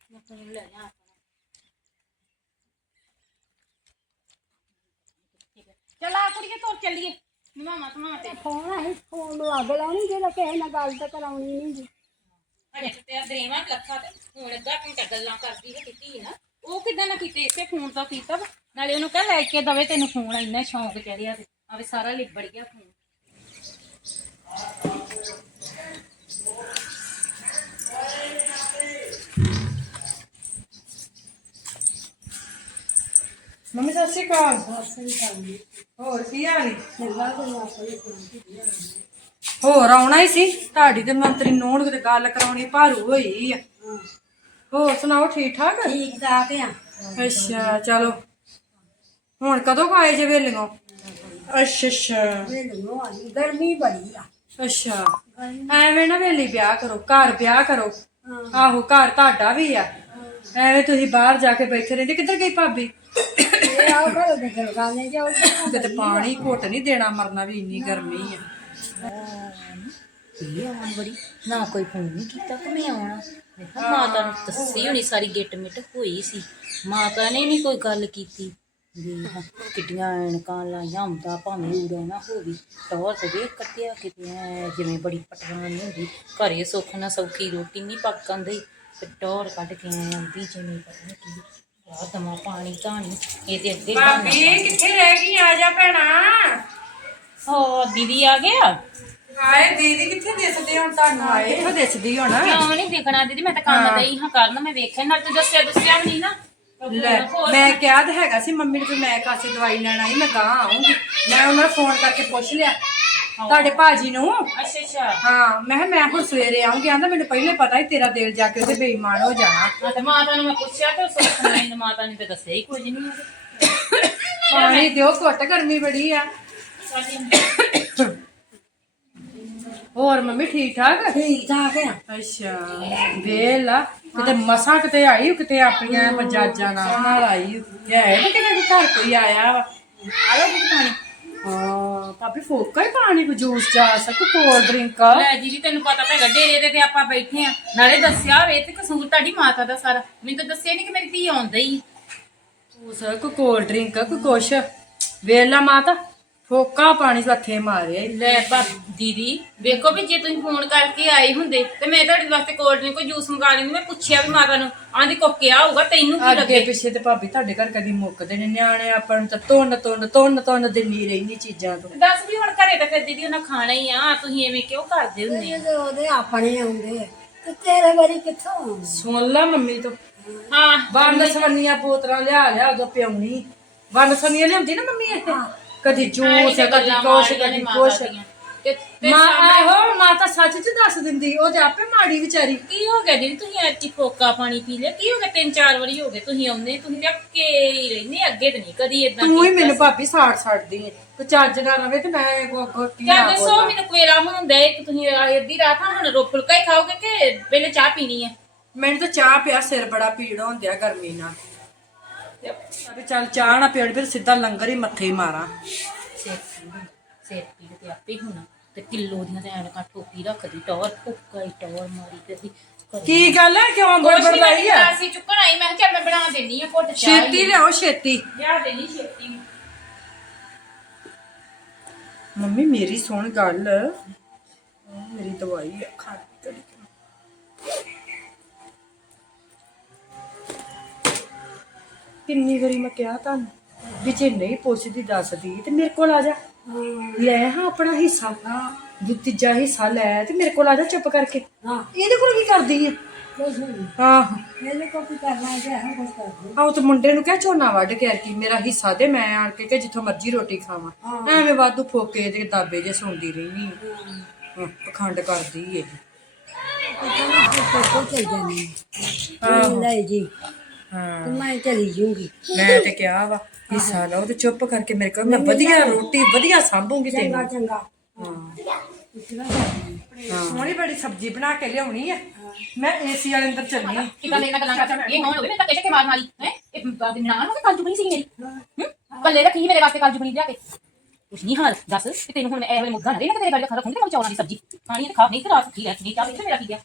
ਮੈਂ ਫੋਨ ਲੈ ਜਾ ਆਪਣਾ ਠੀਕ ਹੈ ਚਲ ਆ ਕੁੜੀਏ ਤੁਰ ਚੱਲੀਏ। ਮਾਮਾ ਤੁਮਾ ਤੇ ਫੋਨ ਹੈ ਫੋਨ ਅੱਗ ਲਾਉਣੀ ਜਿਹੜਾ ਕਿਸੇ ਨਾਲ ਗੱਲ ਤਾਂ ਕਰਾਉਣੀ ਨਹੀਂ ਜੀ। ਅਰੇ ਤੇ ਦੇਵਾ ਲੱਖਾ ਤੇ। ਹੁਣ ਅੱਧਾ ਘੰਟਾ ਗੱਲਾਂ ਕਰਦੀ ਹੈ ਕਿਤੀ ਨਾ ਉਹ ਕਿਦਾਂ ਨਾ ਕੀਤੇ ਇਸੇ ਫੋਨ ਤੋਂ ਕੀਤਾ ਵਾ। ਨਾਲੇ ਉਹਨੂੰ ਕਹ ਲੈ ਕੇ ਦਵੇ ਤੈਨੂੰ ਫੋਨ ਇੰਨਾ ਸ਼ੌਂਕ ਚੜਿਆ ਤੇ। ਆਵੇ ਸਾਰਾ ਲਿਬੜ ਗਿਆ ਫੋਨ। ਮੰਮੀ ਸਤਿ ਸ਼੍ਰੀ ਅਕਾਲ। ਹੋਰ ਕੀ ਹਾਲ ਈ? ਹੋਰ ਆਉਣਾ ਹੀ ਸੀ। ਤੁਹਾਡੀ ਤੇ ਮੰਤਰੀ ਨੋਣ ਕਿਤੇ ਗੱਲ ਕਰਾਉਣੀ ਭਾਰੂ ਹੋਈ ਆ। ਹੋਰ ਸੁਣਾਓ ਠੀਕ ਠਾਕ? ਠੀਕ ਠਾਕ ਆ। ਅੱਛਾ ਚਲੋ। ਹੁਣ ਕਦੋਂ ਕੁ ਆਏ ਜੇ ਵੇਲਿਓ? ਅੱਛਾ ਅੱਛਾ। ਗਰਮੀ ਬੜੀ ਆ। ਅੱਛਾ ਐਵੇਂ ਨਾ ਵੇਲੀ ਵਿਆਹ ਕਰੋ ਘਰ ਵਿਆਹ ਕਰੋ। ਆਹੋ ਘਰ ਤੁਹਾਡਾ ਵੀ ਆ। ਐਵੇਂ ਤੁਸੀਂ ਬਾਹਰ ਜਾ ਕੇ ਬੈਠੇ ਰਹਿੰਦੇ। ਕਿੱਧਰ ਗਈ ਭਾਬੀ? ਆਓ ਘਰ ਦੇ ਗਲਗਾਨੇ ਜਾਓ ਕਿਤੇ ਪਾਣੀ ਘੁੱਟ ਨਹੀਂ ਦੇਣਾ ਮਰਨਾ ਵੀ ਇੰਨੀ ਗਰਮੀ ਆ। ਕੀ ਆਉਣ ਬੜੀ। ਨਾ ਕੋਈ ਫੋਨ ਨਹੀਂ ਕੀਤਾ ਕਿ ਮੈਂ ਆਉਣਾ। ਮੈਂ ਕਿਹਾ ਮਾਤਾ ਨੂੰ ਦੱਸੀ ਹੋਣੀ ਸਾਰੀ ਗਿੱਟ ਮਿੱਟ ਹੋਈ ਸੀ। ਮਾਤਾ ਨੇ ਨਹੀਂ ਕੋਈ ਗੱਲ ਕੀਤੀ। ਵੀ ਕਿੱਡੀਆਂ ਐਨਕਾਂ ਲਾਈਆਂ ਹੁੰਦਾ, ਭਾਵੇਂ ਉੜਾ ਨਾ ਹੋਵੇ। ਟੌਰ ਤੇ ਵੇਖ ਕੱਟਿਆ ਕਿਤੇ ਐਂ, ਜਿਵੇਂ ਬੜੀ ਪਟਰਾਂ ਨਹੀਂ ਹੁੰਦੀ। ਘਰੇ ਸੁੱਖ ਨਾ ਸੌਖੀ ਰੋਟੀ ਨਹੀਂ ਪੱਕਣ ਦੀ ਤੇ ਟੌਰ ਕੱਢ ਕੇ ਐਂ ਆਉਂਦੀ ਜਿਵੇਂ ਪਤਾ ਨਹੀਂ ਕੀ। ਆ ਦਮਾ ਪਾਣੀ ਧਾਣੀ ਇਹਦੇ ਅੱਗੇ ਭਾਬੀ ਕਿੱਥੇ ਰਹਿ ਗਈ ਆ? ਜਾ ਭੈਣਾ। ਹੋ ਦੀਦੀ ਆ ਗਿਆ ਹਾਏ ਦੀਦੀ ਕਿੱਥੇ ਦਿਸਦੇ ਹੁਣ ਤੁਹਾਨੂੰ? ਆਏ ਕਿੱਥੋਂ ਦਿਸਦੀ ਹੁਣ? ਕਿਉਂ ਨਹੀਂ ਦੇਖਣਾ ਦੀਦੀ? ਮੈਂ ਤਾਂ ਕੰਮ ਦਈ ਹਾਂ ਕਰਨ ਮੈਂ ਵੇਖਿਆ ਨਾਲ ਤੂੰ ਦੱਸਿਆ ਦੱਸਿਆ ਵੀ ਨਹੀਂ ਨਾ। ਲੈ ਮੈਂ ਕਿਹਾ ਤਾਂ ਹੈਗਾ ਸੀ ਮੰਮੀ ਨੂੰ ਵੀ ਮੈਂ ਕਾਸੇ ਦਵਾਈ ਲੈਣ ਆਈ ਮੈਂ ਗਾਂ ਆਉਂਗੀ ਮੈਂ ਉਹਨਾਂ ਨੂੰ ਫੋਨ ਕਰਕੇ ਪੁੱਛ ਲਿਆ ਤੁਹਾਡੇ ਭਾਜੀ ਨੂੰ? ਅੱਛਾ ਅੱਛਾ। ਹਾਂ ਮੈਂ ਕਿਹਾ ਮੈਂ ਹੁਣ ਸਵੇਰੇ ਆਉਂਗੀ ਆਂਦਾ ਮੈਨੂੰ ਪਹਿਲੇ ਪਤਾ ਹੀ ਤੇਰਾ ਦਿਲ ਜਾ ਕੇ ਉਹਦੇ ਬੇਈਮਾਨ ਹੋ ਜਾਣਾ। ਹਾਂ ਤੇ ਮਾਤਾ ਨੂੰ ਮੈਂ ਪੁੱਛਿਆ ਤੇ ਸੁੱਖ ਨੇ ਮਾਤਾ ਨੇ ਤੇ ਦੱਸਿਆ ਹੀ ਕੁਝ ਨਹੀਂ। ਪਾਣੀ ਦਿਓ ਘੁੱਟ ਗਰਮੀ ਬੜੀ ਆ। ਹੋਰ ਮੰਮੀ ਠੀਕ ਠਾਕ? ਠੀਕ ਠਾਕ ਆ। ਅੱਛਾ ਵੇਲਾ। ਕਿਤੇ ਮਸਾਂ ਕਿਤੇ ਆਈ ਕਿਤੇ ਆਪਣੀਆਂ ਮਜਾਜਾਂ ਨਾਲ ਨਾਲ ਆਈ। ਹੈ ਤੇ ਕਿਤੇ ਘਰ ਕੋਈ ਆਇਆ ਵਾ? ਆਲੋ ਪਾਣੀ। ਹਾਂ ਭਾਬੀ ਫੋਕਾ ਹੀ ਪਾਣੀ ਕੋ ਜੂਸ ਚਾ ਸਕੂ ਕੋਲਡ ਡਰਿੰਕ ਲੈ ਦੀਦੀ ਤੈਨੂੰ ਪਤਾ ਤਾਂ ਗੱਡੇ ਇਹਦੇ ਤੇ ਆਪਾਂ ਬੈਠੇ ਆ। ਨਾਲੇ ਦੱਸਿਆ ਵੇ ਤੇ ਕਸੂਰ ਤੁਹਾਡੀ ਮਾਤਾ ਦਾ ਸਾਰਾ। ਮੈਨੂੰ ਤਾਂ ਦੱਸਿਆ ਨਹੀਂ ਕਿ ਮੇਰੀ ਧੀ ਆਉਂਦਾ ਹੀ। ਜੂਸ ਕੋ ਕੋਲਡ ਡਰਿੰਕ ਕੋ ਕੁਛ? ਵੇਲਾ ਮਾਤਾ। ਫੋਕਾ ਪਾਣੀ ਹੱਥੇ ਮਾਰਿਆ ਈ। ਲੈ ਬਾ ਦੀਦੀ ਵੇਖੋ ਵੀ ਜੇ ਤੁਸੀਂ ਫੋਨ ਕਰਕੇ ਆਏ ਹੁੰਦੇ ਤੇ ਮੈਂ ਤੁਹਾਡੇ ਵਾਸਤੇ ਕੋਲਡ ਡਰਿੰਕ ਕੋਈ ਜੂਸ ਮੰਗਾ ਲੈਂਦੀ ਮੈਂ ਪੁੱਛਿਆ ਵੀ ਮਾਤਾ ਨੂੰ ਆਂਦੀ ਕੋ ਕਿਹਾ ਹੋਊਗਾ ਤੈਨੂੰ ਕੀ ਅੱਗੇ ਲੱਗੇ? ਪਿੱਛੇ ਤੇ ਭਾਬੀ ਤੁਹਾਡੇ ਘਰ ਕਦੀ ਮੁੱਕਦੇ ਨੇ ਨਿਆਣੇ ਆਪਾਂ ਨੂੰ ਤਾਂ ਤੁੰਨ ਤੁੰਨ ਤੁੰਨ ਤੁੰਨ ਦਿੰਨੀ ਰਹਿੰਦੀ ਚੀਜ਼ਾਂ ਤੋਂ। ਦੱਸ ਵੀ ਹੁਣ ਘਰੇ ਤਾਂ ਫਿਰ ਦੀਦੀ ਉਹਨਾਂ ਖਾਣਾ ਹੀ ਆ ਤੁਸੀਂ ਐਵੇਂ ਕਿਉਂ ਕਰਦੇ ਹੁੰਦੇ ਆ? ਇਹਦੇ ਉਹਦੇ ਆਪਣੇ ਆਉਂਦੇ ਆ ਤੇ ਤੇਰੇ ਵਾਰੀ ਕਿੱਥੋਂ ਸੁਣ ਲਾ ਮੰਮੀ ਤੋਂ। ਹਾਂ ਵੰਨ ਸਵੰਨੀਆਂ ਬੋਤਲਾਂ ਲਿਆ ਲਿਆ ਉਦੋਂ ਪਿਉਣੀ। ਵੰਨ ਸਵੰਨੀਆਂ ਲਿਆਉਂਦੀ ਨਾ ਮੰਮੀ ਇਹ? ਕਦੀ ਜੂਸ ਕਦੀ ਕੁਛ ਕਦੀ ਕੁਛ ਤੇ ਤੇ ਮਾਂ ਸਾਹਮਣੇ- ਆਹੋ ਮਾਂ ਤਾਂ ਸੱਚ ਚ ਦੱਸ ਦਿੰਦੀ ਉਹ ਤੇ ਆਪੇ ਮਾੜੀ ਵਿਚਾਰੀ। ਕੀ ਹੋ ਗਿਆ ਦੀਦੀ? ਤੁਸੀਂ ਐਤੀ ਫੋਕਾ ਪਾਣੀ ਪੀ ਲਿਆ? ਕੀ ਹੋ ਗਿਆ? ਤਿੰਨ ਚਾਰ ਵਾਰੀ ਹੋ ਗਏ ਤੁਸੀਂ ਆਉਂਦੇ ਤੁਸੀਂ ਤਾਂ ਅੱਕੇ ਹੀ ਰਹਿੰਦੇ ਅੱਗੇ ਤੇ ਨਹੀਂ ਕਦੀ ਇਦਾਂ ਤੂੰ ਹੀ ਮੈਨੂੰ ਭਾਬੀ ਸਾੜ ਛੱਡਦੀ ਹੈ ਤੂੰ ਚੱਜ ਨਾਲ ਰਵੇ ਤੇ ਮੈਂ ਕੋ ਕੋ ਕੀ ਨਾ ਦੱਸੋ ਬੋਲਾਂ। ਮੈਨੂੰ ਕੋਇਲਾ ਹੁੰਦਾ ਹੈ ਕਿ ਤੁਸੀਂ ਅੱਧੀ ਰਾਤ ਆ ਹੁਣ ਰੋ ਫੁਲਕਾ ਹੀ ਖਾਓਗੇ ਕਿ ਪਹਿਲੇ ਚਾਹ ਪੀਣੀ ਹੈ ਮੈਨੂੰ ਤਾਂ ਚਾਹ ਪਿਆ ਸਿਰ ਬੜਾ ਪੀੜ ਹੁੰਦਿਆ ਗਰਮੀ ਨਾਲ। ਚੱਲ ਚਾਹ ਨਾ ਪੀੜ ਫਿਰ ਸਿੱਧਾ ਲੰਗਰ ਹੀ ਮੱਥੇ ਹੀ ਮਾਰਾਂ। ਸਿਰ ਪੀੜ ਤੇ ਆਪੇ ਹੋਣਾ। ਤੇ ਕਿਲੋ ਦੀਆਂ ਤੇ ਐਨਕਾਂ ਟੋਪੀ ਰੱਖਦੀ ਟੌਰ ਫੁੱਕਾ ਹੀ ਟੌਰ ਮਾਰੀ ਫਿਰਦੀ। ਕੀ ਗੱਲ ਹੈ? ਕਿਉਂ ਨਹੀਂ ਲਾਈ ਆ? ਅਸੀਂ ਚੁੱਕਣ ਆਈ ਮੈਂ ਕਿਹਾ ਮੈਂ ਬਣਾ ਦੇਣੀ ਆ ਘੁੱਟ ਚਾਹ ਛੇਤੀ ਲਿਆਓ ਛੇਤੀ। ਲਿਆ ਦੇਣੀ ਛੇਤੀ। ਮੰਮੀ ਮੇਰੀ ਸੁਣ ਗੱਲ। ਮੇਰੀ ਦਵਾਈ ਆ ਕਿੰਨੀ ਵਾਰੀ ਮੈਂ ਕਿਹਾ ਤੁਹਾਨੂੰ ਵੀ ਜੇ ਨਹੀਂ ਪੁੱਛਦੀ ਦੱਸਦੀ ਤੇ ਮੇਰੇ ਕੋਲ ਆ ਜਾ। ਲੈ ਹਾਂ ਆਪਣਾ ਹਿੱਸਾ। ਜੇ ਤੀਜਾ ਹਿੱਸਾ ਲੈ ਤੇ ਮੇਰੇ ਕੋਲ ਆ ਜਾ ਚੁੱਪ ਕਰਕੇ। ਹਾਂ। ਇਹਦੇ ਕੋਲ ਕੀ ਕਰਦੀ ਹੈ ਆਹ। ਇਹਨੇ ਕਰਨਾ ਹੈ ਹੈ ਆਹ ਤੇ ਮੁੰਡੇ ਨੂੰ ਕਹਿ ਝੋਨਾ ਵੱਢ ਕੇ ਕੀ ਮੇਰਾ ਹਿੱਸਾ ਦੇ ਮੈਂ ਆਣ ਕੇ ਕਿ ਜਿੱਥੋਂ ਮਰਜ਼ੀ ਰੋਟੀ ਖਾਵਾਂ। ਐਵੇਂ ਵਾਧੂ ਫੋਕੇ ਦੇ ਦਾਬੇ ਜੇ ਸੁਣਦੀ ਰਹਿਨੀ ਹਾਂ। ਪਖੰਡ ਕਰਦੀ ਏ। ਜਾਣੀ ਲੈ ਜੀ। ਹਾਂ। ਤੇ ਮੈਂ ਚਲੀ ਜੂੰਗੀ। ਮੈਂ ਤੇ ਕਿਹਾ ਵਾ ਹਿੱਸਾ ਲਓ ਤੇ ਚੁੱਪ ਕਰਕੇ ਮੇਰੇ ਕੋਲ ਮੈਂ ਵਧੀਆ ਰੋਟੀ ਵਧੀਆ ਸਾਂਭੂਗੀ ਚੰਗਾ ਤੈਨੂੰ। ਚੰਗਾ ਹਾਂ। ਸੋਹਣੀ ਬੜੀ ਸਬਜ਼ੀ ਬਣਾ ਕੇ ਲਿਆਉਣੀ ਹੈ ਮੈਂ ਏਸੀ ਵਾਲੇ ਅੰਦਰ ਚੱਲਣੀ ਆ। ਕਿਦਾਂ ਮੇਰੇ ਨਾਲ ਗੱਲਾਂ ਕਰਦਾ ਇਹ ਕੌਣ ਹੋਵੇ ਮੈਂ ਤਾਂ ਕਿਸੇ ਕੇ ਮਾਰ ਮਾਰੀ ਹੈ? ਇਹ ਨਾ ਨੂੰ ਕੱਲ ਜੁਬਣੀ ਸੀ ਮੇਰੀ? ਹੂੰ? ਪੱਲੇ ਰੱਖੀ ਮੇਰੇ ਵਾਸਤੇ ਕੱਲ ਜੁਬਣੀ ਲਿਆ ਕੇ। ਕੁਛ ਨਹੀਂ ਹਾਲ ਦੱਸ ਤੇ ਤੈਨੂੰ ਹੁਣ ਮੈਂ ਇਹ ਵੇਲੇ ਮੁੱਗਾ ਨਾ ਦੇ ਨਾ ਤੇਰੇ ਗੱਲ ਖਾ ਰੱਖੂੰਗੀ ਮੈਂ ਚੌਲਾਂ ਦੀ ਸਬਜ਼ੀ। ਖਾਣੀ ਤੇ ਖਾ ਨਹੀਂ ਤੇ ਰਾਤ ਕੀ ਹੈ ਨਹੀਂ ਚਾਹ ਵਿੱਚ ਮੇਰਾ ਕੀ ਗਿਆ